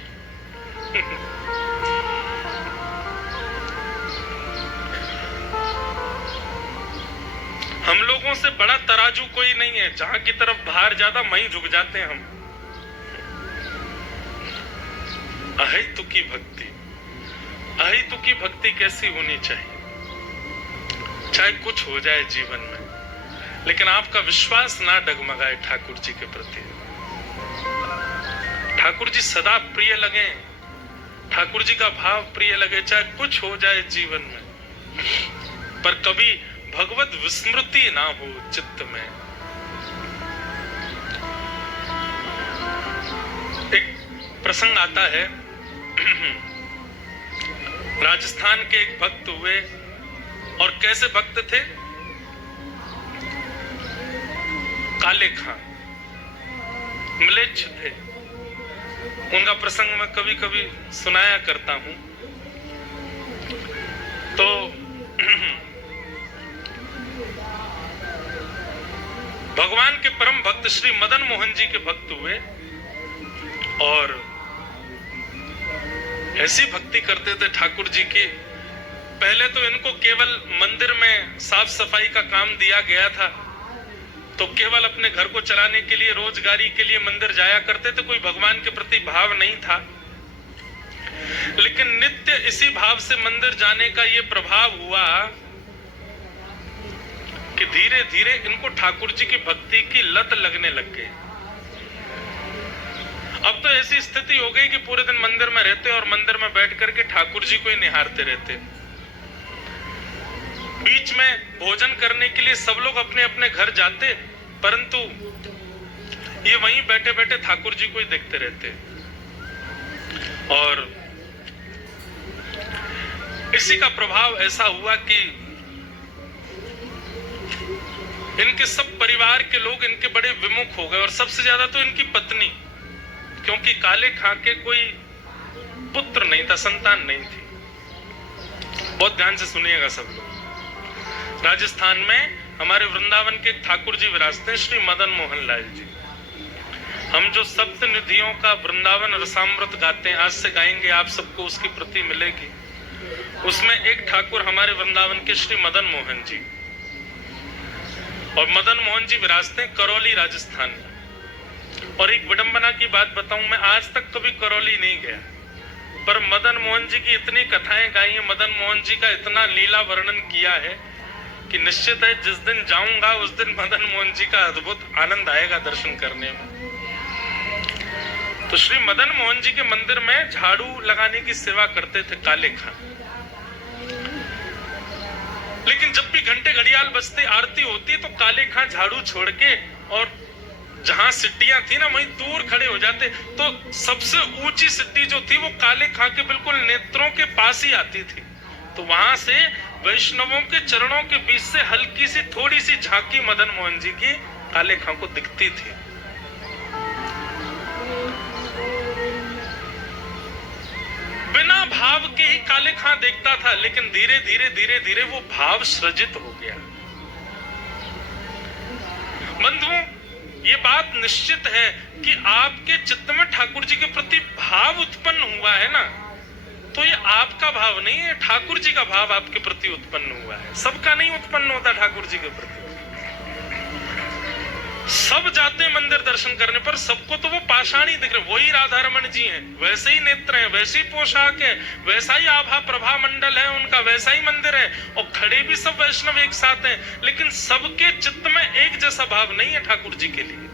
हम लोगों से बड़ा तराजू कोई नहीं है, जहां की तरफ भार ज्यादा वहीं झुक जाते हैं हम। अहेतुकी भक्ति, अहेतुकी भक्ति कैसी होनी चाहिए? चाहे कुछ हो जाए जीवन में, लेकिन आपका विश्वास ना डगमगाए ठाकुर जी के प्रति। ठाकुर जी सदा प्रिय लगे, ठाकुर जी का भाव प्रिय लगे, चाहे कुछ हो जाए जीवन में, पर कभी भगवत विस्मृति ना हो चित्त में। एक प्रसंग आता है, राजस्थान के एक भक्त हुए, और कैसे भक्त थे? काले खां, म्लेच्छ थे। उनका प्रसंग मैं कभी कभी सुनाया करता हूं। तो भगवान के परम भक्त श्री मदन मोहन जी के भक्त हुए, और ऐसी भक्ति करते थे ठाकुर जी की। पहले तो इनको केवल मंदिर में साफ सफाई का काम दिया गया था, तो केवल अपने घर को चलाने के लिए, रोजगारी के लिए मंदिर जाया करते थे, कोई भगवान के प्रति भाव नहीं था। लेकिन नित्य इसी भाव से मंदिर जाने का ये प्रभाव हुआ कि धीरे धीरे इनको ठाकुर जी की भक्ति की लत लगने लग गई। अब तो ऐसी स्थिति हो गई कि पूरे दिन मंदिर में रहते और मंदिर में बैठ करके ठाकुर जी को ही निहारते रहते। बीच में भोजन करने के लिए सब लोग अपने अपने घर जाते, परंतु ये वहीं बैठे बैठे ठाकुर जी को ही देखते रहते। और इसी का प्रभाव ऐसा हुआ कि इनके सब परिवार के लोग इनके बड़े विमुख हो गए, और सबसे ज्यादा तो इनकी पत्नी, क्योंकि काले खां के कोई पुत्र नहीं था, संतान नहीं थी। बहुत ध्यान से सुनिएगा सब लोग। राजस्थान में हमारे वृंदावन के ठाकुर जी विराजते हैं, श्री मदन मोहन लाल जी। हम जो सप्त निधियों का वृंदावन रसामृत गाते हैं, आज से गाएंगे, आप सबको उसकी प्रति मिलेगी। उसमें एक ठाकुर हमारे वृंदावन के श्री मदन मोहन जी, और मदन मोहन जी विराजते हैं करौली, राजस्थान में। और एक विडंबना की बात बताऊं, मैं आज तक कभी करौली नहीं गया, पर मदन मोहन जी की इतनी कथाएं गाई हैं, मदन मोहन जी का इतना लीला वर्णन किया है कि निश्चित है जिस दिन जाऊंगा उस दिन मदन मोहन जी का अद्भुत आनंद आएगा दर्शन करने में। तो श्री मदन मोहन जी के मंदिर में झाड़ू लगाने की सेवा करते थे काले खां। लेकिन जब भी घंटे घड़ियाल बजते, आरती होती, तो काले खां झाड़ू छोड़ के और जहां सिट्टियां थी ना वहीं दूर खड़े हो जाते। तो सबसे ऊंची सिट्टी जो थी वो काले खां के बिल्कुल नेत्रों के पास ही आती थी। तो वहां से वैष्णवों के चरणों के बीच से हल्की सी थोड़ी सी झांकी मदन मोहन जी की काले खां को दिखती थी। बिना भाव के ही काले खां देखता था, लेकिन धीरे धीरे वो भाव सृजित हो गया। बंधुओं, ये बात निश्चित है कि आपके चित्त में ठाकुर जी के प्रति भाव उत्पन्न हुआ है ना, तो ये आपका भाव नहीं है, ठाकुर जी का भाव आपके प्रति उत्पन्न हुआ है। सबका नहीं उत्पन्न होता ठाकुर जी के प्रति। सब जाते हैं मंदिर दर्शन करने, पर सबको तो वो पाषाण ही दिख रहे, वही राधा रमन जी हैं, वैसे ही नेत्र हैं, वैसी पोशाक है, वैसा ही आभा प्रभा मंडल है उनका, वैसा ही मंदिर है, और खड़े भी सब वैष्णव एक साथ हैं, लेकिन सबके चित्त में एक जैसा भाव नहीं है ठाकुर जी के लिए।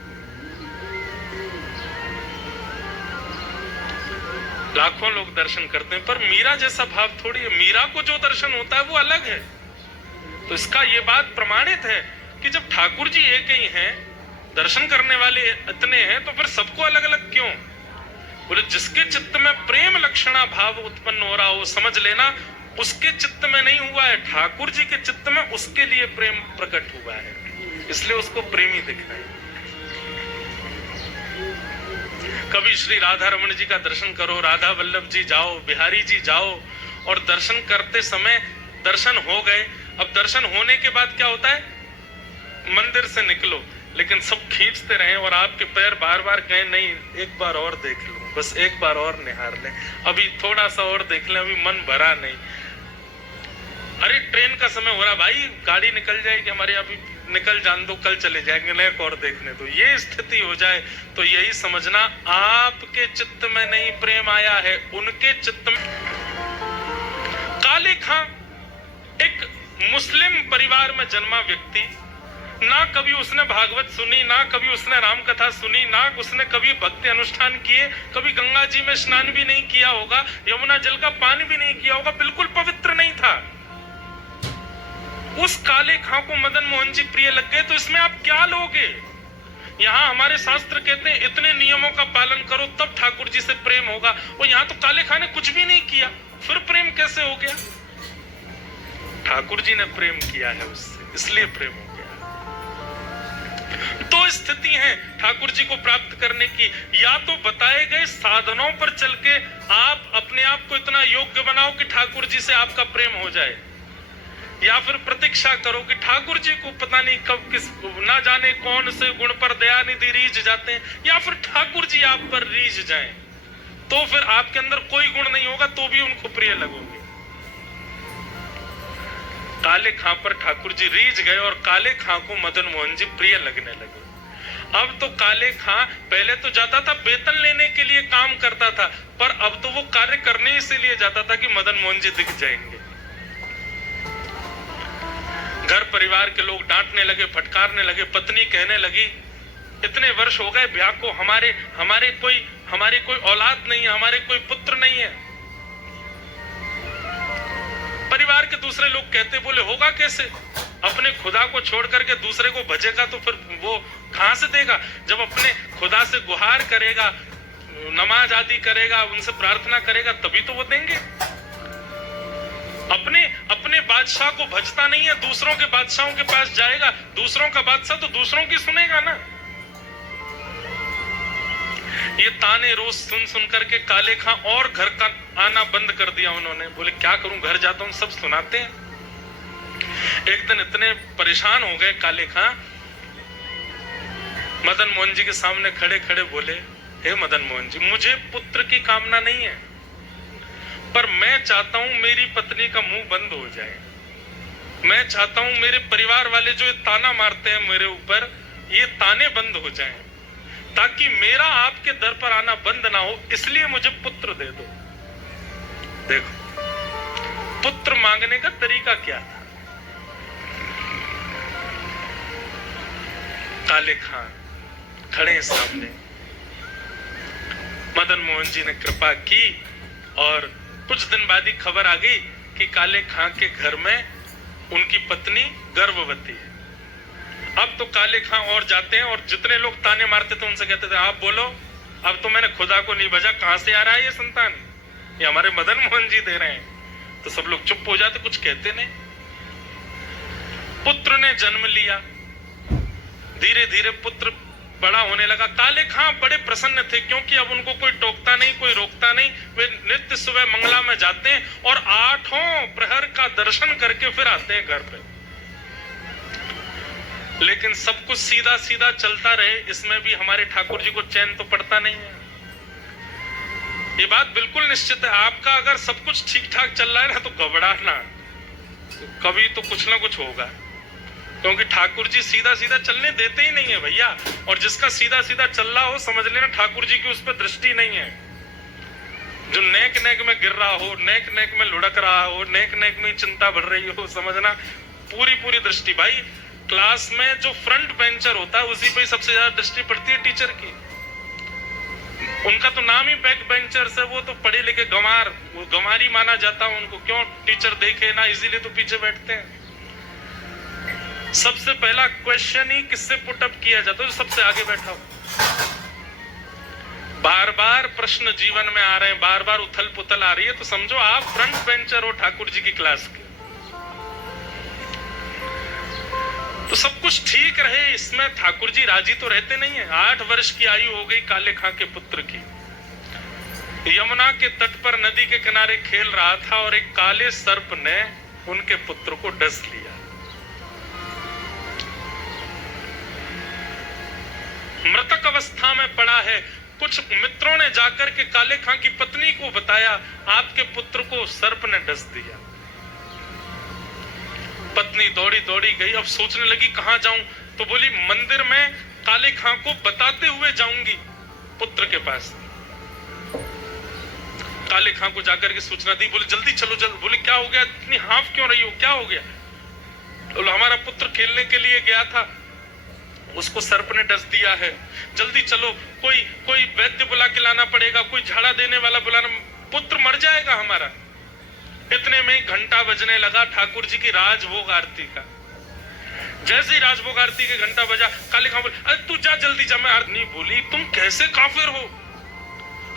लाखों लोग दर्शन करते हैं, पर मीरा जैसा भाव थोड़ी है। मीरा को जो दर्शन होता है वो अलग है। तो इसका ये बात प्रमाणित है कि जब ठाकुर जी एक ही हैं, दर्शन करने वाले इतने हैं, तो फिर सबको अलग अलग क्यों? बोले जिसके चित्त में प्रेम लक्षणा भाव उत्पन्न हो रहा हो, समझ लेना उसके चित्त में नहीं हुआ है, ठाकुर जी के चित्त में उसके लिए प्रेम प्रकट हुआ है, इसलिए उसको प्रेमी दिखना है। कभी श्री राधा रमन जी का दर्शन करो, राधा वल्लभ जी जाओ, बिहारी जी जाओ, और दर्शन करते समय दर्शन हो गए। अब दर्शन होने के बाद क्या होता है, मंदिर से निकलो, लेकिन सब खींचते रहे और आपके पैर बार बार कहें नहीं एक बार और देख लो, बस एक बार और निहार ले, अभी थोड़ा सा और देख ले, अभी मन भरा नहीं। अरे ट्रेन का समय हो रहा भाई, गाड़ी निकल जाएगी हमारी, अभी निकल जान दो, कल चले जाएंगे, नहीं एक और देखने दो। ये स्थिति हो जाए तो यही समझना आपके चित्त में नहीं प्रेम आया है, उनके चित्त में। काले खां एक मुस्लिम परिवार में जन्मा व्यक्ति, ना कभी उसने भागवत सुनी, ना कभी उसने राम कथा सुनी, ना उसने कभी भक्ति अनुष्ठान किए, कभी गंगा जी में स्नान भी नहीं किया होगा, यमुना जल का पान भी नहीं किया होगा, बिल्कुल पवित्र नहीं था। उस काले खां को मदन मोहन जी प्रिय लग गए, तो इसमें आप क्या लोगे? यहाँ हमारे शास्त्र कहते हैं इतने नियमों का पालन करो तब ठाकुर जी से प्रेम होगा, और यहाँ तो काले खां ने कुछ भी नहीं किया, फिर प्रेम कैसे हो गया? ठाकुर जी ने प्रेम किया है उससे, इसलिए प्रेम हो गया। दो स्थिति है ठाकुर जी को प्राप्त करने की, या तो बताए गए साधनों पर चल के आप अपने आप को इतना योग्य बनाओ कि ठाकुर जी से आपका प्रेम हो जाए, या फिर प्रतीक्षा करो कि ठाकुर जी को पता नहीं कब किस ना जाने कौन से गुण पर दयानिधि रीझ जाते हैं, या फिर ठाकुर जी आप पर रीझ जाएं, तो फिर आपके अंदर कोई गुण नहीं होगा तो भी उनको प्रिय लगोगे। काले खां पर ठाकुर जी रीझ गए और काले खां को मदन मोहन जी प्रिय लगने लगे। अब तो काले खां पहले तो जाता था वेतन लेने के लिए, काम करता था, पर अब तो वो कार्य करने इसीलिए जाता था कि मदन मोहन जी दिख जाएंगे। घर परिवार के लोग डांटने लगे, फटकारने लगे, पत्नी कहने लगी इतने वर्ष हो गए ब्याह को, हमारी कोई औलाद नहीं है, हमारे कोई पुत्र नहीं है। परिवार के दूसरे लोग कहते, बोले होगा कैसे? अपने खुदा को छोड़ करके दूसरे को भजेगा तो फिर वो कहां से देगा? जब अपने खुदा से गुहार करेगा, नमाज आदि करेगा, उनसे प्रार्थना करेगा, तभी तो वो देंगे। अपने बादशाह को भजता नहीं है, दूसरों के बादशाहों के पास जाएगा, दूसरों का बादशाह तो दूसरों की सुनेगा ना। ये ताने रोज सुन सुन करके काले खां और घर का आना बंद कर दिया उन्होंने। बोले क्या करूं, घर जाता हूं, सब सुनाते हैं। एक दिन इतने परेशान हो गए काले खां, मदन मोहन जी के सामने खड़े खड़े बोले, हे मदन मोहन जी, मुझे पुत्र की कामना नहीं है, पर मैं चाहता हूं मेरी पत्नी का मुंह बंद हो जाए। मैं चाहता हूं मेरे परिवार वाले जो ताना मारते हैं मेरे ऊपर, ये ताने बंद हो जाएं, ताकि मेरा आपके दर पर आना बंद ना हो, इसलिए मुझे पुत्र दे दो। देखो पुत्र मांगने का तरीका क्या था। काले खां खड़े सामने, मदन मोहन जी ने कृपा की और कुछ दिन बाद ही खबर आ गई कि काले खां के घर में उनकी पत्नी गर्भवती है। अब तो काले खां और जाते हैं और जितने लोग ताने मारते थे उनसे कहते थे, आप बोलो, अब तो मैंने खुदा को नहीं भजा, कहां से आ रहा है ये संतान? ये हमारे मदन मोहन जी दे रहे हैं। तो सब लोग चुप हो जाते, कुछ कहते नहीं। पुत्र ने जन्म लिया, धीरे धीरे पुत्र बड़ा होने लगा। काले खां बड़े प्रसन्न थे, क्योंकि अब उनको कोई टोकता नहीं, कोई रोकता नहीं। वे नित्य सुबह मंगला में जाते हैं और 8 प्रहर का दर्शन करके फिर आते हैं घर पे। लेकिन सब कुछ सीधा सीधा चलता रहे, इसमें भी हमारे ठाकुर जी को चैन तो पड़ता नहीं है। ये बात बिल्कुल निश्चित है, आपका अगर सब कुछ ठीक ठाक चल रहा है ना, तो घबराना, कभी तो कुछ ना कुछ होगा, क्योंकि ठाकुर जी सीधा सीधा चलने देते ही नहीं है भैया। और जिसका सीधा सीधा चल रहा हो, समझ लेना ठाकुर जी की उस पर दृष्टि नहीं है। जो नेक नेक में गिर रहा हो, नेक नेक में लुढ़क रहा हो, नेक नेक में चिंता बढ़ रही हो, समझना पूरी पूरी दृष्टि। भाई क्लास में जो फ्रंट बेंचर होता है उसी पे सबसे ज्यादा दृष्टि पड़ती है टीचर की। उनका तो नाम ही बैक बेंचर्स है, वो तो पढ़े लिखे गंवार, वो गंवारी माना जाता है उनको। क्यों? टीचर देखे ना, इसीलिए तो पीछे बैठते हैं। सबसे पहला क्वेश्चन ही किससे पुटअप किया जाता है? सबसे आगे बैठा हो। बार बार प्रश्न जीवन में आ रहे हैं, बार बार उथल पुथल आ रही है, तो समझो आप फ्रंट बेंचर हो ठाकुर जी की क्लास के। तो सब कुछ ठीक रहे, इसमें ठाकुर जी राजी तो रहते नहीं है। 8 वर्ष की आयु हो गई काले खां के पुत्र की। यमुना के तट पर नदी के किनारे खेल रहा था और एक काले सर्प ने उनके पुत्र को डस लिया। मृतक अवस्था में पड़ा है। कुछ मित्रों ने जाकर के काले खां की पत्नी को बताया, आपके पुत्र को सर्प ने डस दिया। पत्नी दौड़ी दौड़ी गई, अब सोचने लगी कहां जाऊं, तो बोली मंदिर में काले खां को बताते हुए जाऊंगी पुत्र के पास। काले खां को जाकर के सूचना दी, बोले जल्दी चलो जल्दी। बोले क्या हो गया, इतनी हाफ क्यों रही हो, क्या हो गया? बोले हमारा पुत्र खेलने के लिए गया था उसको सर्प ने डस दिया है, जल्दी चलो, कोई वैद्य बुला के लाना पड़ेगा, कोई झाड़ा देने वाला बुलाना, पुत्र मर जाएगा हमारा। इतने में घंटा बजने लगा ठाकुर जी की राजभोग आरती का। जैसे ही राजभोग आरती के घंटा बजा, काले खां बोले, अरे तू जा जल्दी जा। मैं आरती नहीं बोली, तुम कैसे काफिर हो,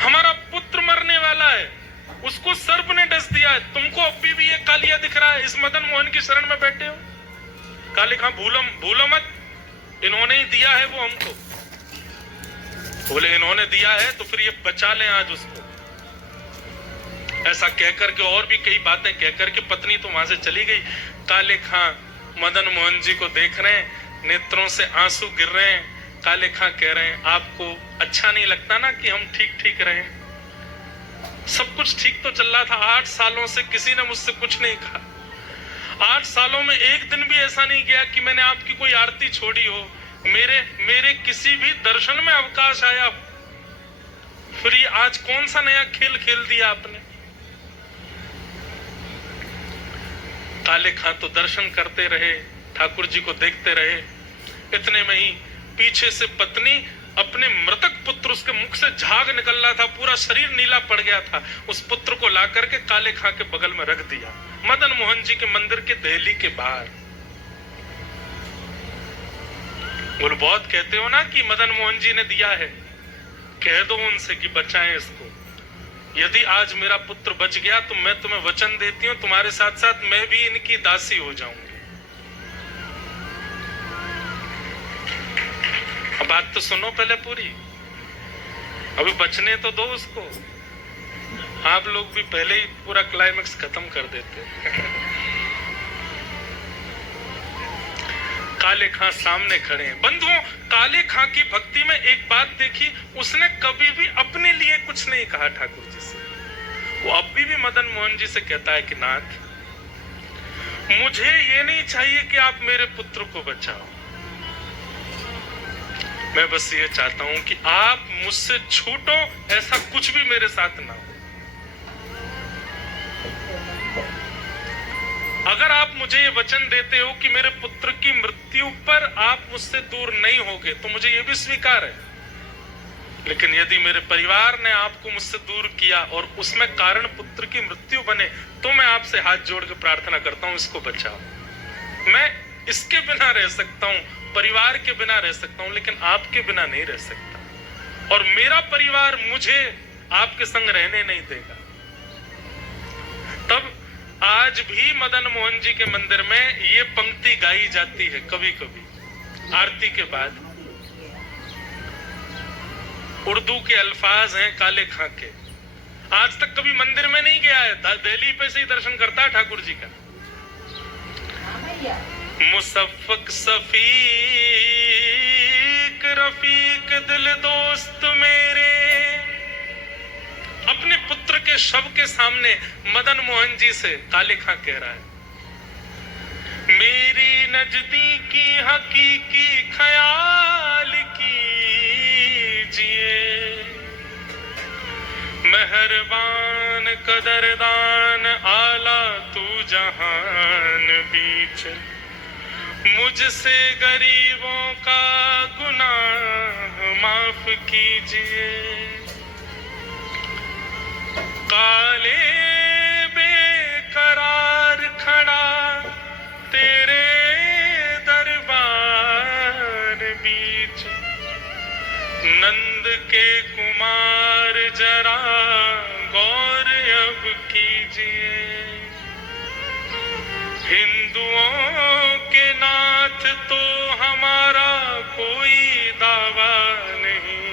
हमारा पुत्र मरने वाला है, उसको सर्प ने डस दिया है, तुमको अभी भी ये कालिया दिख रहा है, इस मदन मोहन की शरण में बैठे हो। काले खां भूलो मत, इन्होंने ही दिया है वो हमको। बोले इन्होंने दिया है तो फिर ये बचा लें आज उसको। ऐसा कहकर के और भी कई बातें कहकर के पत्नी तो वहां से चली गई। काले खां मदन मोहन जी को देख रहे हैं, नेत्रों से आंसू गिर रहे हैं। काले खां कह रहे हैं, आपको अच्छा नहीं लगता ना कि हम ठीक ठीक रहे? सब कुछ ठीक तो चल रहा था, 8 सालों से किसी ने मुझसे कुछ नहीं कहा। 8 सालों में एक दिन भी ऐसा नहीं गया कि मैंने आपकी कोई आरती छोड़ी हो, मेरे किसी भी दर्शन में अवकाश आया। फिर ये आज कौन सा नया खेल खेल दिया आपने? काले खां तो दर्शन करते रहे, ठाकुर जी को देखते रहे। इतने में ही पीछे से पत्नी अपने मृतक पुत्र, उसके मुख से झाग निकल रहा था, पूरा शरीर नीला पड़ गया था, उस पुत्र को ला करके काले खां के बगल में रख दिया, मदन मोहन जी के मंदिर के देहली के बाहर। बोलो बहुत कहते हो ना कि मदन मोहन जी ने दिया है, कह दो उनसे कि बचाएं इसको। यदि आज मेरा पुत्र बच गया तो मैं तुम्हें वचन देती हूं, तुम्हारे साथ साथ मैं भी इनकी दासी हो जाऊंगी। अब बात तो सुनो पहले पूरी, अभी बचने तो दो उसको। आप लोग भी पहले ही पूरा क्लाइमेक्स खत्म कर देते। काले खां सामने खड़े हैं। बंधुओं, काले खां की भक्ति में एक बात देखी, उसने कभी भी अपने लिए कुछ नहीं कहा ठाकुर जी से। वो अभी भी मदन मोहन जी से कहता है कि नाथ, मुझे ये नहीं चाहिए कि आप मेरे पुत्र को बचाओ, मैं बस ये चाहता हूं कि आप मुझसे छूटो, ऐसा कुछ भी मेरे साथ ना हो। अगर आप मुझे ये वचन देते हो कि मेरे पुत्र की मृत्यु पर आप मुझसे दूर नहीं होगे तो मुझे ये भी स्वीकार है, लेकिन यदि मेरे परिवार ने आपको मुझसे दूर किया और उसमें कारण पुत्र की मृत्यु बने तो मैं आपसे हाथ जोड़ के प्रार्थना करता हूं, इसको बचाओ। मैं इसके बिना रह सकता हूं, परिवार के बिना रह सकता हूं, लेकिन आपके बिना नहीं रह सकता, और मेरा परिवार मुझे आपके संग रहने नहीं देगा। तब आज भी मदन मोहन जी के मंदिर में ये पंक्ति गाई जाती है कभी कभी आरती के बाद। उर्दू के अल्फाज हैं काले खां के। आज तक कभी मंदिर में नहीं गया है, दिल्ली पे से ही दर्शन करता है ठाकुर जी का। मुसफ़्फ़क़ सफ़ीक रफ़ीक दिल दोस्त मेरे, अपने पुत्र के शव के सामने मदन मोहन जी से काले खां कह रहा है, मेरी नजदीकी हकीकी ख्याल कीजिए, मेहरबान कदरदान आला तू जहान बीच, मुझसे गरीबों का गुनाह माफ कीजिए। काले बेकरार खड़ा तेरे दरबार बीच, नंद के कुमार जरा गौर अब कीजिए। हिंदुओं के नाथ तो हमारा कोई दावा नहीं,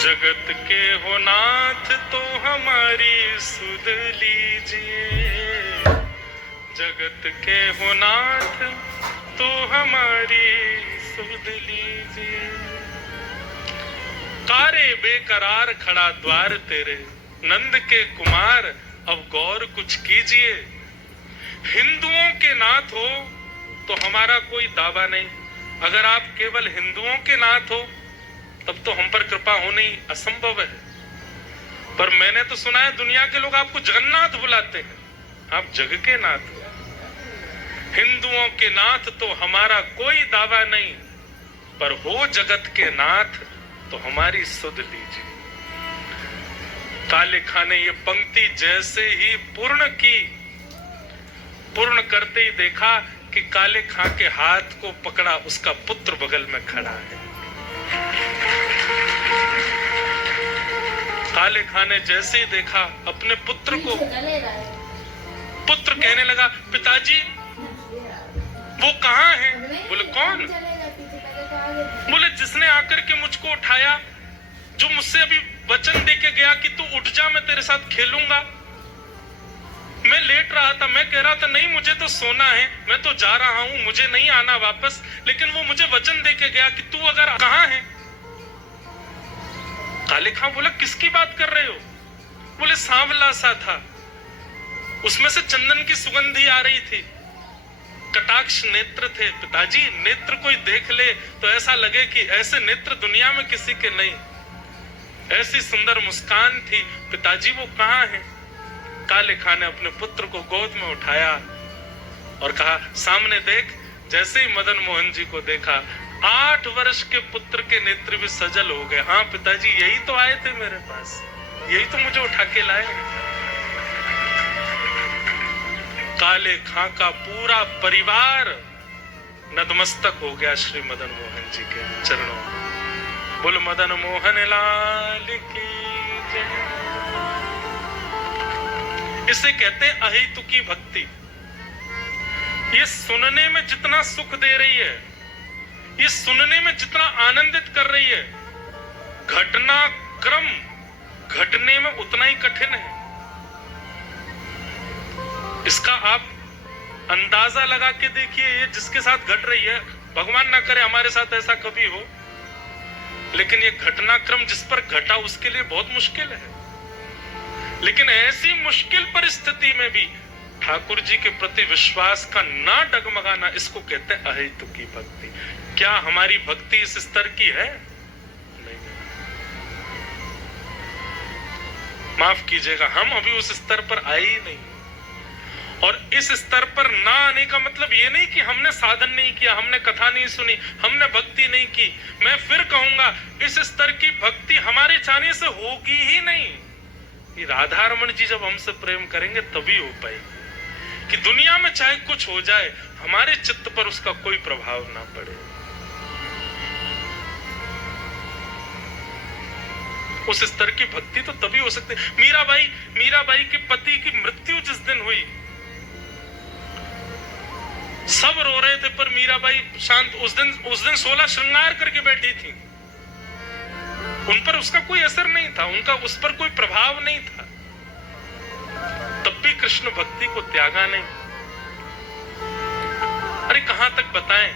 जगत के हो नाथ तो हमारी सुध लीजिए, जगत के हो नाथ तो हमारी सुध लीजिए। कारे बेकरार खड़ा द्वार तेरे, नंद के कुमार अब गौर कुछ कीजिए। हिंदुओं के नाथ हो तो हमारा कोई दावा नहीं, अगर आप केवल हिंदुओं के नाथ हो तब तो हम पर कृपा होनी असंभव है। पर मैंने तो सुना है दुनिया के लोग आपको जगन्नाथ बुलाते हैं, आप जग के नाथ हो। हिंदुओं के नाथ तो हमारा कोई दावा नहीं, पर हो जगत के नाथ तो हमारी सुध लीजिए। काले खां ने ये पंक्ति जैसे ही पूर्ण की, पूर्ण करते ही देखा कि काले खां के हाथ को पकड़ा उसका पुत्र बगल में खड़ा है। काले खां ने जैसे ही देखा अपने पुत्र को, पुत्र कहने लगा, पिताजी वो कहाँ है? बोले कौन? बोले जिसने आकर के मुझको उठाया, जो मुझसे अभी वचन देके गया कि तू उठ जा, मैं तेरे साथ खेलूंगा। मैं लेट रहा था, मैं कह रहा था नहीं मुझे तो सोना है, मैं तो जा रहा हूं, मुझे नहीं आना वापस, लेकिन वो मुझे वचन देके गया कि तू अगर कहाँ है। काले खां बोला किसकी बात कर रहे हो? बोले सांवला सा था, उसमें से चंदन की सुगंधी आ रही थी, कटाक्ष नेत्र थे। पिताजी नेत्र कोई देख ले तो ऐसा लगे कि ऐसे नेत्र दुनिया में किसी के नहीं, ऐसी सुंदर मुस्कान थी। पिताजी वो कहाँ है? काले खां ने अपने पुत्र को गोद में उठाया और कहा सामने देख। जैसे ही मदन मोहन जी को देखा, 8 वर्ष के पुत्र के नेत्र भी सजल हो गए। हाँ पिताजी यही तो आए थे मेरे पास, यही तो मुझे उठा के लाए। काले खां का पूरा परिवार नतमस्तक हो गया श्री मदन मोहन जी के चरणों में। बोल मदन मोहन लाल की जय। इसे कहते हैं अहेतुकी भक्ति। ये सुनने में जितना सुख दे रही है, ये सुनने में जितना आनंदित कर रही है, घटनाक्रम घटने में उतना ही कठिन है। इसका आप अंदाजा लगा के देखिए, ये जिसके साथ घट रही है, भगवान ना करे हमारे साथ ऐसा कभी हो, लेकिन ये घटनाक्रम जिस पर घटा उसके लिए बहुत मुश्किल है। लेकिन ऐसी मुश्किल परिस्थिति में भी ठाकुर जी के प्रति विश्वास का ना डगमगाना, इसको कहते हैं अहेतुकी भक्ति। क्या हमारी भक्ति इस स्तर की है? नहीं। माफ कीजिएगा, हम अभी उस स्तर पर आए ही नहीं। और इस स्तर पर ना आने का मतलब ये नहीं कि हमने साधन नहीं किया, हमने कथा नहीं सुनी, हमने भक्ति नहीं की। मैं फिर कहूंगा, इस स्तर की भक्ति हमारे चाहने से होगी ही नहीं। राधा रमन जी जब हमसे प्रेम करेंगे तभी हो पाएगी। कि दुनिया में चाहे कुछ हो जाए, हमारे चित्त पर उसका कोई प्रभाव ना पड़े। उस स्तर की भक्ति तो तभी हो सकती है। मीराबाई के पति की मृत्यु जिस दिन हुई, सब रो रहे थे, पर मीराबाई शांत। उस दिन 16 श्रृंगार करके बैठी थी, उन पर उसका कोई असर नहीं था, उनका उस पर कोई प्रभाव नहीं था, तब भी कृष्ण भक्ति को त्यागा नहीं। अरे कहां तक बताएं,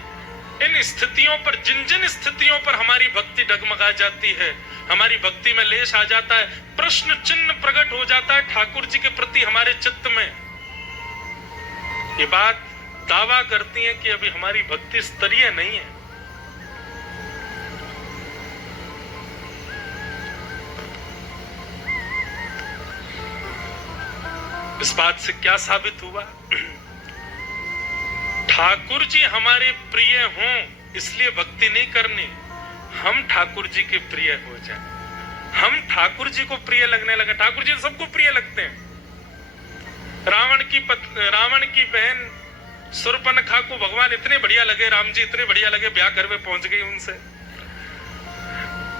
इन स्थितियों पर, जिन स्थितियों पर हमारी भक्ति डगमगा जाती है, हमारी भक्ति में लेश आ जाता है, प्रश्न चिन्ह प्रकट हो जाता है ठाकुर जी के प्रति हमारे चित्त में। ये बात दावा करती है कि अभी हमारी भक्ति स्तरीय नहीं है। इस बात से क्या साबित हुआ? ठाकुर जी हमारे प्रिय हों इसलिए भक्ति नहीं करनी, हम ठाकुर जी के प्रिय हो जाए, हम ठाकुर जी को प्रिय लगने लगे। ठाकुर जी सबको प्रिय लगते हैं। रावण की बहन शूर्पणखा को भगवान इतने बढ़िया लगे, राम जी इतने बढ़िया लगे, ब्याह घर में पहुंच गई उनसे।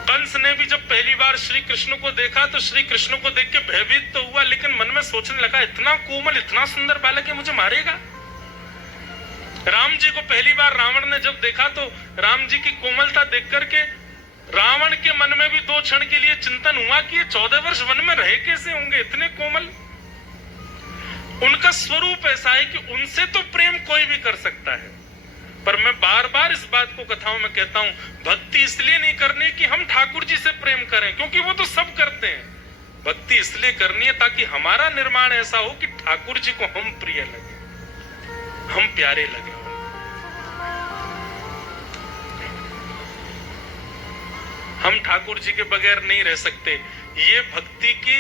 कंस ने भी जब पहली बार श्री कृष्ण को देखा तो श्री कृष्ण को देख के भयभीत तो हुआ, लेकिन मन में सोचने लगा इतना कोमल, इतना सुंदर बालक है, मुझे मारेगा। राम जी को पहली बार रावण ने जब देखा तो राम जी की कोमलता देख करके रावण के मन में भी 2 क्षण के लिए चिंतन हुआ कि ये 14 वर्ष वन में रहे कैसे होंगे, इतने कोमल। उनका स्वरूप ऐसा है कि उनसे तो प्रेम कोई भी कर सकता है। पर मैं बार बार इस बात को कथाओं में कहता हूं, भक्ति इसलिए नहीं करनी कि हम ठाकुर जी से प्रेम करें, क्योंकि वो तो सब करते हैं। भक्ति इसलिए करनी है ताकि हमारा निर्माण ऐसा हो कि ठाकुर जी को हम प्रिय लगे, हम प्यारे लगे। हम ठाकुर जी के बगैर नहीं रह सकते, ये भक्ति की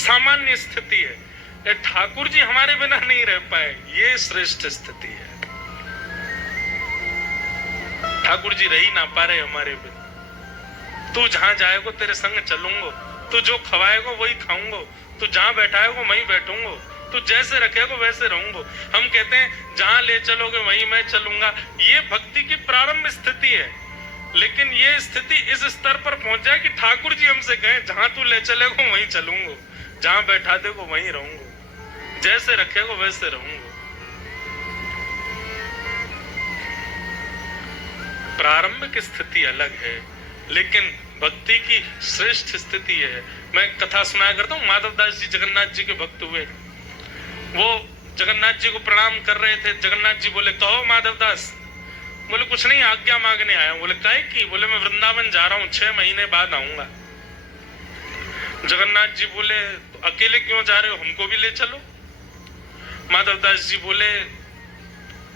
सामान्य स्थिति है। ठाकुर जी हमारे बिना नहीं रह पाए, ये श्रेष्ठ स्थिति है। ठाकुर जी रही ना पा रहे हमारे बिन। तू जहां जाएगो तेरे संग चलूंगो, तू जो खवाएगो वही खाऊंगो, तू जहां बैठाएगो वहीं बैठूंगो, तू जैसे रखेगो वैसे रहूंगो। हम कहते हैं जहां ले चलोगे वहीं मैं चलूंगा। ये भक्ति की प्रारंभ स्थिति है, लेकिन ये स्थिति इस स्तर पर पहुंच जाए कि ठाकुर जी हमसे कहें जहां तू ले चलेगो वहीं चलूंगो, जहां बैठा देगो वहीं रहूंगो, जैसे रखेगो वैसे रहूंगो। प्रारंभिक स्थिति अलग है, लेकिन भक्ति की श्रेष्ठ स्थिति है। मैं कथा सुनाया करता हूँ, माधवदास जी जगन्नाथ जी के भक्त हुए। वो जगन्नाथ जी को प्रणाम कर रहे थे। जगन्नाथ जी बोले कहो माधवदास। बोले कुछ नहीं, आज्ञा मांगने आया हूं। बोले काहे की? बोले मैं वृंदावन जा रहा हूँ, 6 महीने बाद आऊंगा। जगन्नाथ जी बोले तो अकेले क्यों जा रहे हो, हमको भी ले चलो। माधवदास जी बोले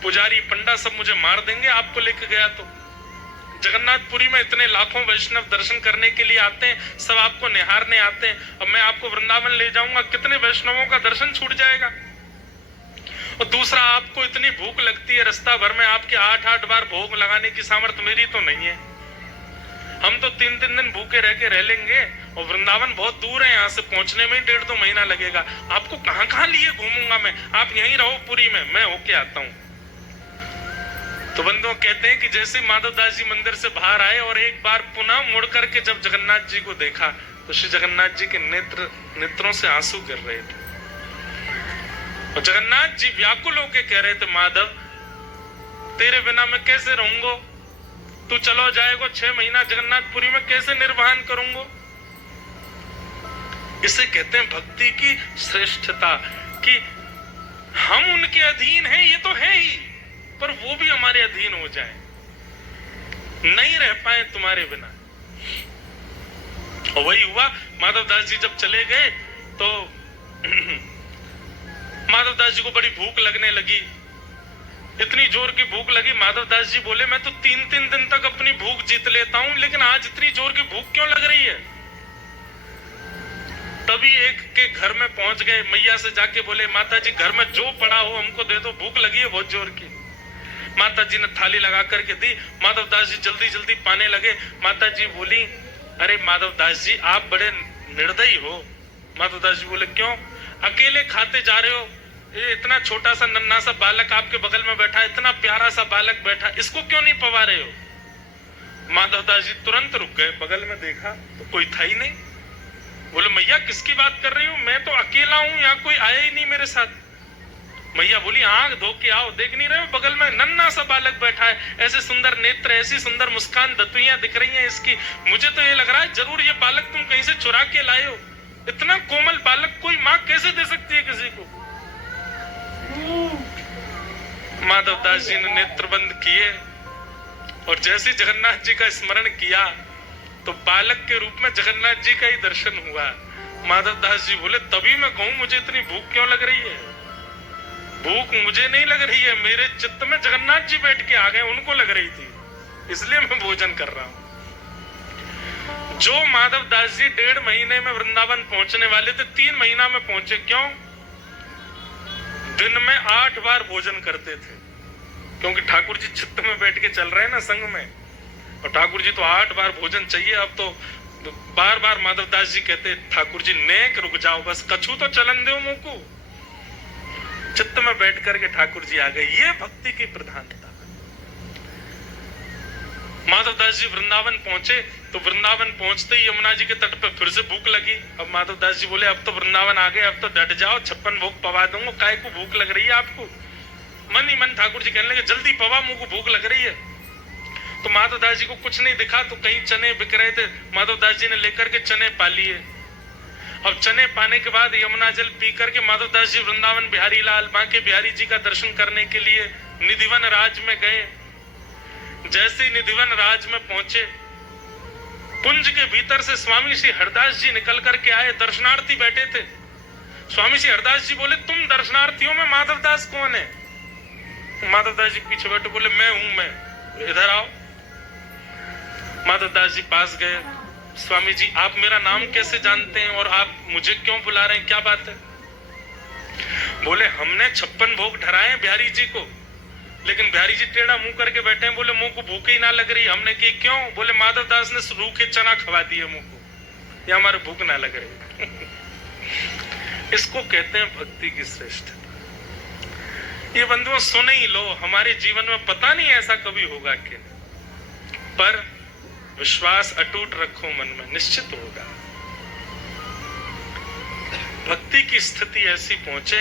पुजारी पंडा सब मुझे मार देंगे आपको लेके गया तो। जगन्नाथपुरी में इतने लाखों वैष्णव दर्शन करने के लिए आते हैं, सब आपको निहारने आते हैं। अब मैं आपको वृंदावन ले जाऊंगा, कितने वैष्णवों का दर्शन छूट जाएगा। और दूसरा, आपको इतनी भूख लगती है, रास्ता भर में आपके 8-8 बार भोग लगाने की सामर्थ्य मेरी तो नहीं है। हम तो 3-3 दिन भूखे रह के रह लेंगे, और वृंदावन बहुत दूर है, यहाँ से पहुंचने में 1.5-2 महीना लगेगा। आपको कहां कहां लिए घूमूंगा मैं, आप यहीं रहो पुरी में, मैं होके आता हूँ। तो बंधुओं कहते हैं कि जैसे माधवदास जी मंदिर से बाहर आए और एक बार पुनः मुड़ करके जब जगन्नाथ जी को देखा, तो श्री जगन्नाथ जी के नेत्रों से आंसू गिर रहे थे। और जगन्नाथ जी व्याकुल होके कह रहे थे माधव तेरे बिना मैं कैसे रहूंगो, तू चलो जाएगो 6 महीना जगन्नाथपुरी में कैसे निर्वहन करूंगो। इसे कहते हैं भक्ति की श्रेष्ठता, कि हम उनके अधीन हैं, ये तो है ही, पर वो भी हमारे अधीन हो जाए, नहीं रह पाए तुम्हारे बिना। और वही हुआ। माधवदास जी जब चले गए तो माधवदास जी को बड़ी भूख लगने लगी, इतनी जोर की भूख लगी। माधवदास जी बोले मैं तो 3-3 दिन तक अपनी भूख जीत लेता हूं, लेकिन आज इतनी जोर की भूख क्यों लग रही है। तभी एक के घर में पहुंच गए, मैया से जाके बोले माता जी घर में जो पड़ा हो हमको दे दो, भूख लगी है बहुत जोर की। माता जी ने थाली लगा करके दी। माधवदास जी जल्दी जल्दी पाने लगे। माता जी बोली अरे माधवदास जी आप बड़े निर्दयी हो। माधवदास जी बोले क्यों? अकेले खाते जा रहे हो, ये इतना छोटा सा नन्हा सा बालक आपके बगल में बैठा, इतना प्यारा सा बालक बैठा, इसको क्यों नहीं पवा रहे हो। माधवदास जी तुरंत रुक गए, बगल में देखा तो कोई था ही नहीं। बोले मैया किसकी बात कर रही हूँ, मैं तो अकेला हूँ, यहाँ कोई आया ही नहीं मेरे साथ। मैया बोली आंख धो के आओ, देख नहीं रहे हो बगल में नन्हा सा बालक बैठा है, ऐसे सुंदर नेत्र, ऐसी सुंदर मुस्कान, दतुइयां दिख रही हैं इसकी। मुझे तो ये लग रहा है जरूर ये बालक तुम कहीं से चुरा के लाए हो। इतना कोमल बालक कोई माँ कैसे दे सकती है किसी को। माधवदास जी ने नेत्र बंद किए और जैसे जगन्नाथ जी का स्मरण किया तो बालक के रूप में जगन्नाथ जी का ही दर्शन हुआ। माधवदास जी बोले तभी मैं कहूं मुझे इतनी भूख क्यों लग रही है। भूख मुझे नहीं लग रही है, मेरे चित्त में जगन्नाथ जी बैठ के आ गए, उनको लग रही थी, इसलिए मैं भोजन कर रहा हूं। जो माधवदास जी 1.5 महीने में वृंदावन पहुंचने वाले थे, 3 महीना में पहुंचे। क्यों? दिन में 8 बार भोजन करते थे, क्योंकि ठाकुर जी चित्त में बैठ के चल रहे हैं ना संग में, और ठाकुर जी तो 8 बार भोजन चाहिए। अब तो बार बार माधवदास जी कहते ठाकुर जी नेक रुक जाओ, बस कछू तो चलन दो मुंह को। चित्त में बैठ करके ठाकुर जी आ गए। ये भक्ति की प्रधानता। माधवदास जी वृंदावन पहुंचे तो वृंदावन पहुंचते ही यमुना जी के तट पर फिर से भूख लगी। अब माधवदास जी बोले अब तो वृंदावन आ गए, अब तो डट जाओ, 56 भोग पवा दूंगा, काय को भूख लग रही है आपको। मन ही मन ठाकुर जी कहने लगे जल्दी पवा, मुंह को भूख लग रही है। तो माधवदास जी को कुछ नहीं दिखा तो कहीं चने बिक रहे थे, माधवदास जी ने लेकर के चने पा लिए। अब चने पाने के बाद यमुना जल पी करके माधवदास जी वृंदावन बिहारी लाल बांके बिहारी जी का दर्शन करने के लिए निधिवन राज में गए। जैसे निधिवन राज में पहुंचे, कुंज के भीतर से स्वामी श्री हरदास जी निकल करके आए, दर्शनार्थी बैठे थे। स्वामी श्री हरदास जी बोले तुम दर्शनार्थियों में माधवदास कौन है? माधवदास जी पीछे बैठे बोले मैं हूं, मैं, इधर आओ। माधवदास जी पास गए। स्वामी जी आप मेरा नाम कैसे जानते हैं और आप मुझे क्यों बुला रहे हैं, क्या बात है? बोले हमने 56 भोग ठहराए बिहारी जी को लेकिन बिहारी जी टेढ़ा मुंह करके बैठे हैं, बोले मुंह को भूख ही ना लग रही। हमने की क्यों? बोले माधव दास ने रूखे चना खवा दिए मुंह को, ये हमारे भूख ना लग रही। इसको कहते हैं भक्ति की श्रेष्ठता। ये बंधुओं सुन ही लो, हमारे जीवन में पता नहीं ऐसा कभी होगा कि, पर विश्वास अटूट रखो मन में, निश्चित होगा। भक्ति की स्थिति ऐसी पहुंचे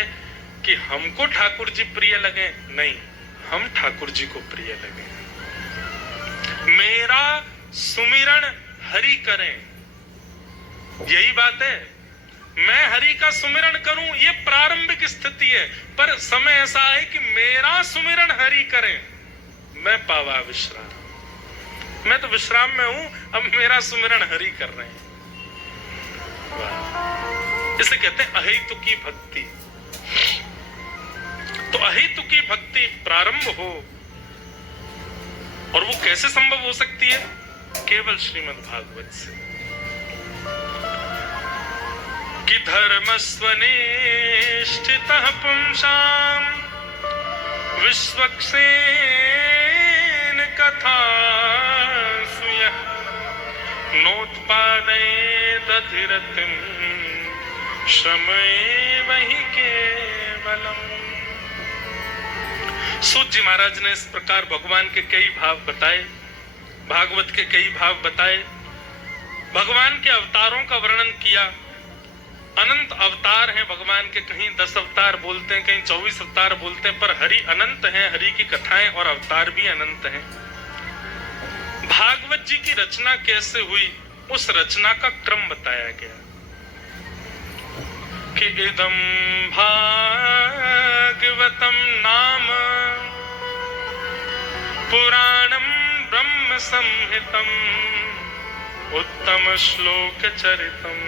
कि हमको ठाकुर जी प्रिय लगे, नहीं हम ठाकुर जी को प्रिय लगे। मेरा सुमिरन हरि करें, यही बात है। मैं हरि का सुमिरन करूं, ये प्रारंभिक स्थिति है, पर समय ऐसा है कि मेरा सुमिरन हरि करें, मैं पावा विश्राम। मैं तो विश्राम में हूं, अब मेरा सुमिरन हरि कर रहे हैं। इसे कहते हैं अहेतुकी भक्ति। तो अहेतुकी भक्ति प्रारंभ हो, और वो कैसे संभव हो सकती है? केवल श्रीमद् भागवत से। कि धर्मस्वनिष्ठितः पुंसां विश्वक्सेन कथा सुयः नोत्पादयेदधिरतिं श्रमेव हि केवलम्। सूत जी महाराज ने इस प्रकार भगवान के कई भाव बताए, भागवत के कई भाव बताए, भगवान के अवतारों का वर्णन किया। अनंत अवतार हैं भगवान के, कहीं 10 अवतार बोलते हैं, कहीं 24 अवतार बोलते हैं, पर हरि अनंत हैं, हरि की कथाएं और अवतार भी अनंत हैं। भागवत जी की रचना कैसे हुई, उस रचना का क्रम बताया गया कि इदं भागवतम नाम पुराणम ब्रह्म संहितम उत्तम श्लोक चरितम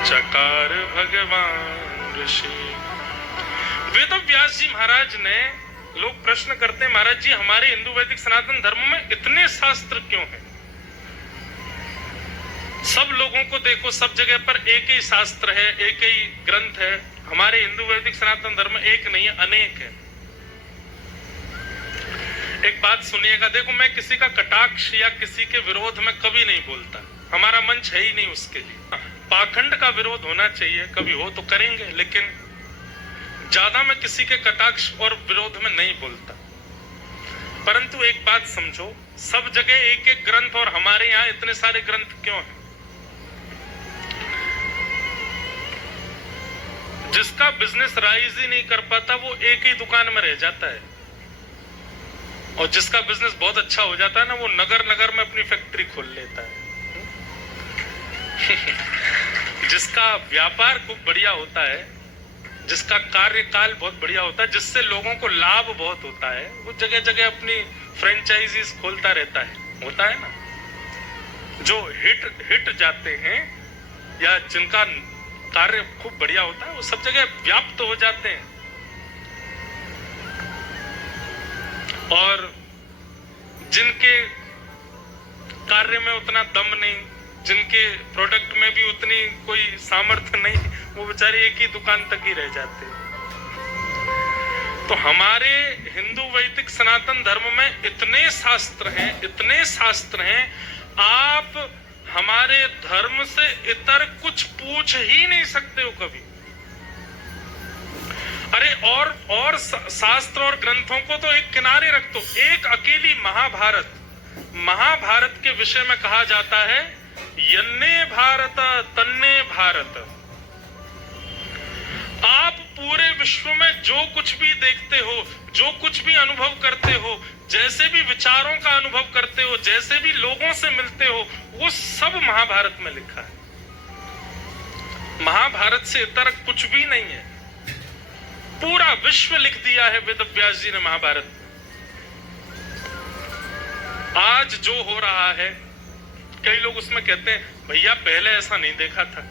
चकार भगवान ऋषि। वेद व्यास जी महाराज ने, लोग प्रश्न करते हैं महाराज जी हमारे हिंदू वैदिक सनातन धर्म में इतने शास्त्र क्यों हैं? सब लोगों को देखो, सब जगह पर एक ही शास्त्र है, एक ही ग्रंथ है। हमारे हिंदू वैदिक सनातन धर्म में एक नहीं है, अनेक है। एक बात सुनिएगा, देखो मैं किसी का कटाक्ष या किसी के विरोध में कभी नहीं बोलता, हमारा मंच है ही नहीं उसके लिए। पाखंड का विरोध होना चाहिए, कभी हो तो करेंगे, लेकिन ज्यादा मैं किसी के कटाक्ष और विरोध में नहीं बोलता। परंतु एक बात समझो, सब जगह एक एक ग्रंथ और हमारे यहाँ इतने सारे ग्रंथ क्यों हैं? जिसका बिजनेस राइज ही नहीं कर पाता वो एक ही दुकान में रह जाता है, और जिसका बिजनेस बहुत अच्छा हो जाता है ना, वो नगर नगर में अपनी फैक्ट्री खोल लेता है। जिसका व्यापार खूब बढ़िया होता है, जिसका कार्यकाल बहुत बढ़िया होता है, जिससे लोगों को लाभ बहुत होता है, वो जगह जगह अपनी फ्रेंचाइजीज खोलता रहता है। होता है ना, जो हिट जाते हैं या जिनका कार्य खूब बढ़िया होता है, वो सब जगह व्याप्त हो जाते हैं। और जिनके कार्य में उतना दम नहीं, जिनके प्रोडक्ट में भी उतनी कोई सामर्थ्य नहीं, वो बेचारे एक ही दुकान तक ही रह जाते हैं। तो हमारे हिंदू वैदिक सनातन धर्म में इतने शास्त्र हैं, इतने शास्त्र हैं, आप हमारे धर्म से इतर कुछ पूछ ही नहीं सकते हो कभी। अरे और शास्त्र और ग्रंथों को तो एक किनारे रख दो, एक अकेली महाभारत के विषय में कहा जाता है यन्ने भारत तन्ने भारत। आप पूरे विश्व में जो कुछ भी देखते हो, जो कुछ भी अनुभव करते हो, जैसे भी विचारों का अनुभव करते हो, जैसे भी लोगों से मिलते हो, वो सब महाभारत में लिखा है। महाभारत से इतर कुछ भी नहीं है, पूरा विश्व लिख दिया है वेद व्यास जी ने महाभारत में। आज जो हो रहा है, कई लोग उसमें कहते हैं भैया पहले ऐसा नहीं देखा था।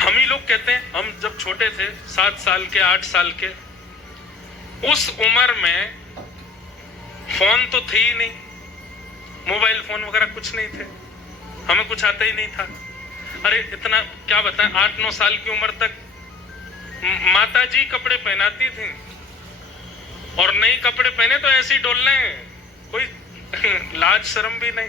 हम ही लोग कहते हैं, हम जब छोटे थे, 7 साल के 8 साल के, उस उम्र में फोन तो थे ही नहीं, मोबाइल फोन वगैरह कुछ नहीं थे, हमें कुछ आता ही नहीं था। अरे इतना क्या बताएं, 8-9 साल की उम्र तक माता जी कपड़े पहनाती थी, और नए कपड़े पहने तो ऐसे ही डोलने हैं, कोई लाज शर्म भी नहीं।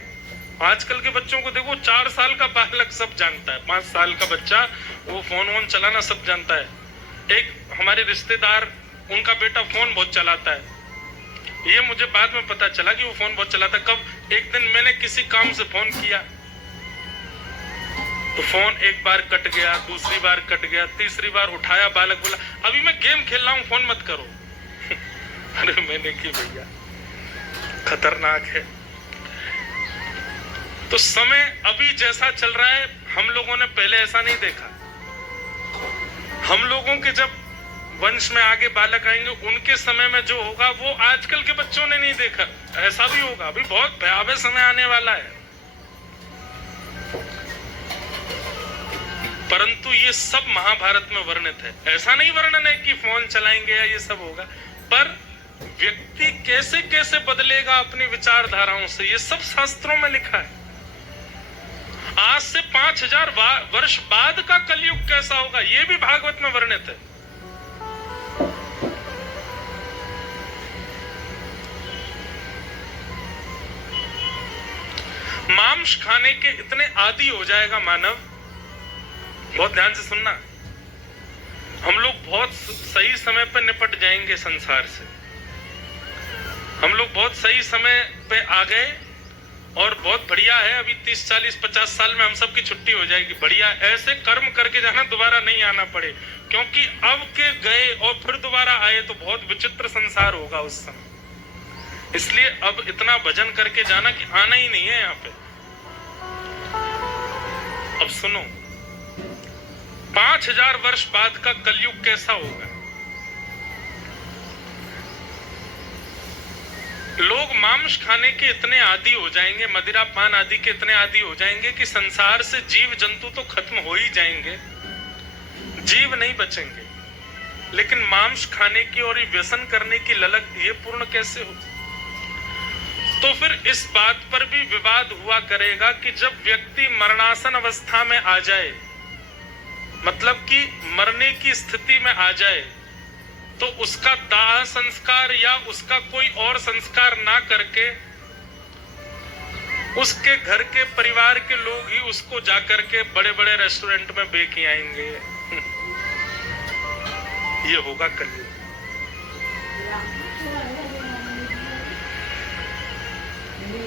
आजकल के बच्चों को देखो, 4 साल का बालक सब जानता है, 5 साल का बच्चा वो फोन वोन चलाना सब जानता है। एक हमारे रिश्तेदार, उनका बेटा फोन बहुत चलाता है। ये मुझे बाद में पता चला कि वो फोन बहुत चलाता है। कब? एक दिन मैंने किसी काम से फोन किया तो फोन एक बार कट गया, दूसरी बार कट गया, तीसरी बार उठाया, बालक बोला अभी मैं गेम खेल रहा हूं, फोन मत करो। अरे मैंने की भैया, खतरनाक है। तो समय अभी जैसा चल रहा है, हम लोगों ने पहले ऐसा नहीं देखा। हम लोगों के जब वंश में आगे बालक आएंगे, उनके समय में जो होगा वो आजकल के बच्चों ने नहीं देखा। ऐसा भी होगा, अभी बहुत भयावह समय आने वाला है। परंतु ये सब महाभारत में वर्णित है। ऐसा नहीं वर्णन है कि फोन चलाएंगे या ये सब होगा, पर व्यक्ति कैसे कैसे बदलेगा अपनी विचारधाराओं से, ये सब शास्त्रों में लिखा है। आज से 5000 वर्ष बाद का कलयुग कैसा होगा, ये भी भागवत में वर्णित है। मांस खाने के इतने आदी हो जाएगा मानव, बहुत ध्यान से सुनना, हम लोग बहुत सही समय पे निपट जाएंगे संसार से। हम लोग बहुत सही समय पे आ गए और बहुत बढ़िया है। अभी 30, 40, 50 साल में हम सब की छुट्टी हो जाएगी। बढ़िया, ऐसे कर्म करके जाना, दोबारा नहीं आना पड़े, क्योंकअब के गए और फिर दोबारा आए तो बहुत विचित्र संसार होगा उस समय। इसलिए अब इतना भजन करके जाना कि आना ही नहीं है यहाँ पे। अब सुनो, 5000 वर्ष बाद का कलयुग कैसा होगा। लोग मांस खाने के इतने आदी हो जाएंगे, मदिरा पान आदि के इतने आदी हो जाएंगे कि संसार से जीव जंतु तो खत्म हो ही जाएंगे, जीव नहीं बचेंगे, लेकिन मांस खाने की और व्यसन करने की ललक ये पूर्ण कैसे हो। तो फिर इस बात पर भी विवाद हुआ करेगा कि जब व्यक्ति मरणासन अवस्था में आ जाए, मतलब कि मरने की स्थिति में आ जाए, तो उसका दाह संस्कार या उसका कोई और संस्कार ना करके उसके घर के परिवार के लोग ही उसको जाकर के बड़े बड़े रेस्टोरेंट में बेच आएंगे। ये होगा कलयुग।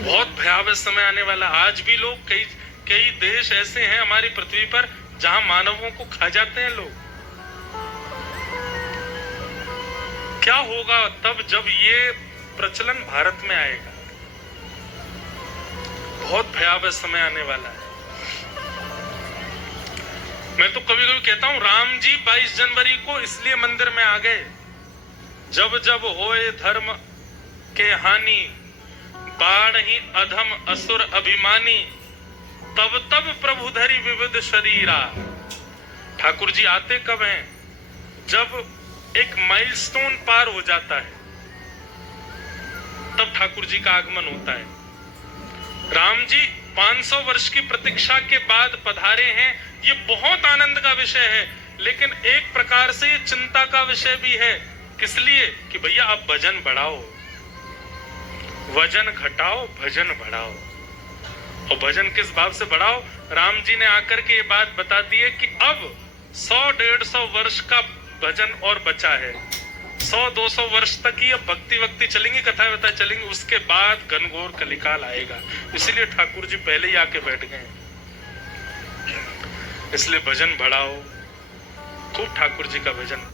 बहुत भयावह समय आने वाला। आज भी लोग कई देश ऐसे हैं हमारी पृथ्वी पर जहां मानवों को खा जाते हैं लोग। क्या होगा तब जब ये प्रचलन भारत में आएगा। बहुत भयावह समय आने वाला है। मैं तो कभी कभी कहता हूं, राम जी 22 जनवरी को इसलिए मंदिर में आ गए, जब जब होए धर्म के हानि, बाढ़ ही अधम असुर अभिमानी, तब तब प्रभु धरि विविध शरीरा। ठाकुर जी आते कब हैं? जब एक माइलस्टोन पार हो जाता है, तब ठाकुर जी का आगमन होता है। राम जी 500 वर्ष की प्रतीक्षा के बाद पधारे हैं। ये बहुत आनंद का विषय है, लेकिन एक प्रकार से ये चिंता का विषय भी है। किस लिए? कि भैया आप भजन बढ़ाओ, वजन घटाओ, भजन बढ़ाओ। और भजन किस भाव से बढ़ाओ? राम जी ने आकर के ये बात बता दी है कि अब 100-150 वर्ष का भजन और बचा है। 100-200 वर्ष तक ही अब भक्ति वक्ति चलेंगी, कथा वथा चलेंगी, उसके बाद घनघोर कलिकाल आएगा। इसीलिए ठाकुर जी पहले ही आके बैठ गए। इसलिए भजन बढ़ाओ, खूब ठाकुर जी का भजन।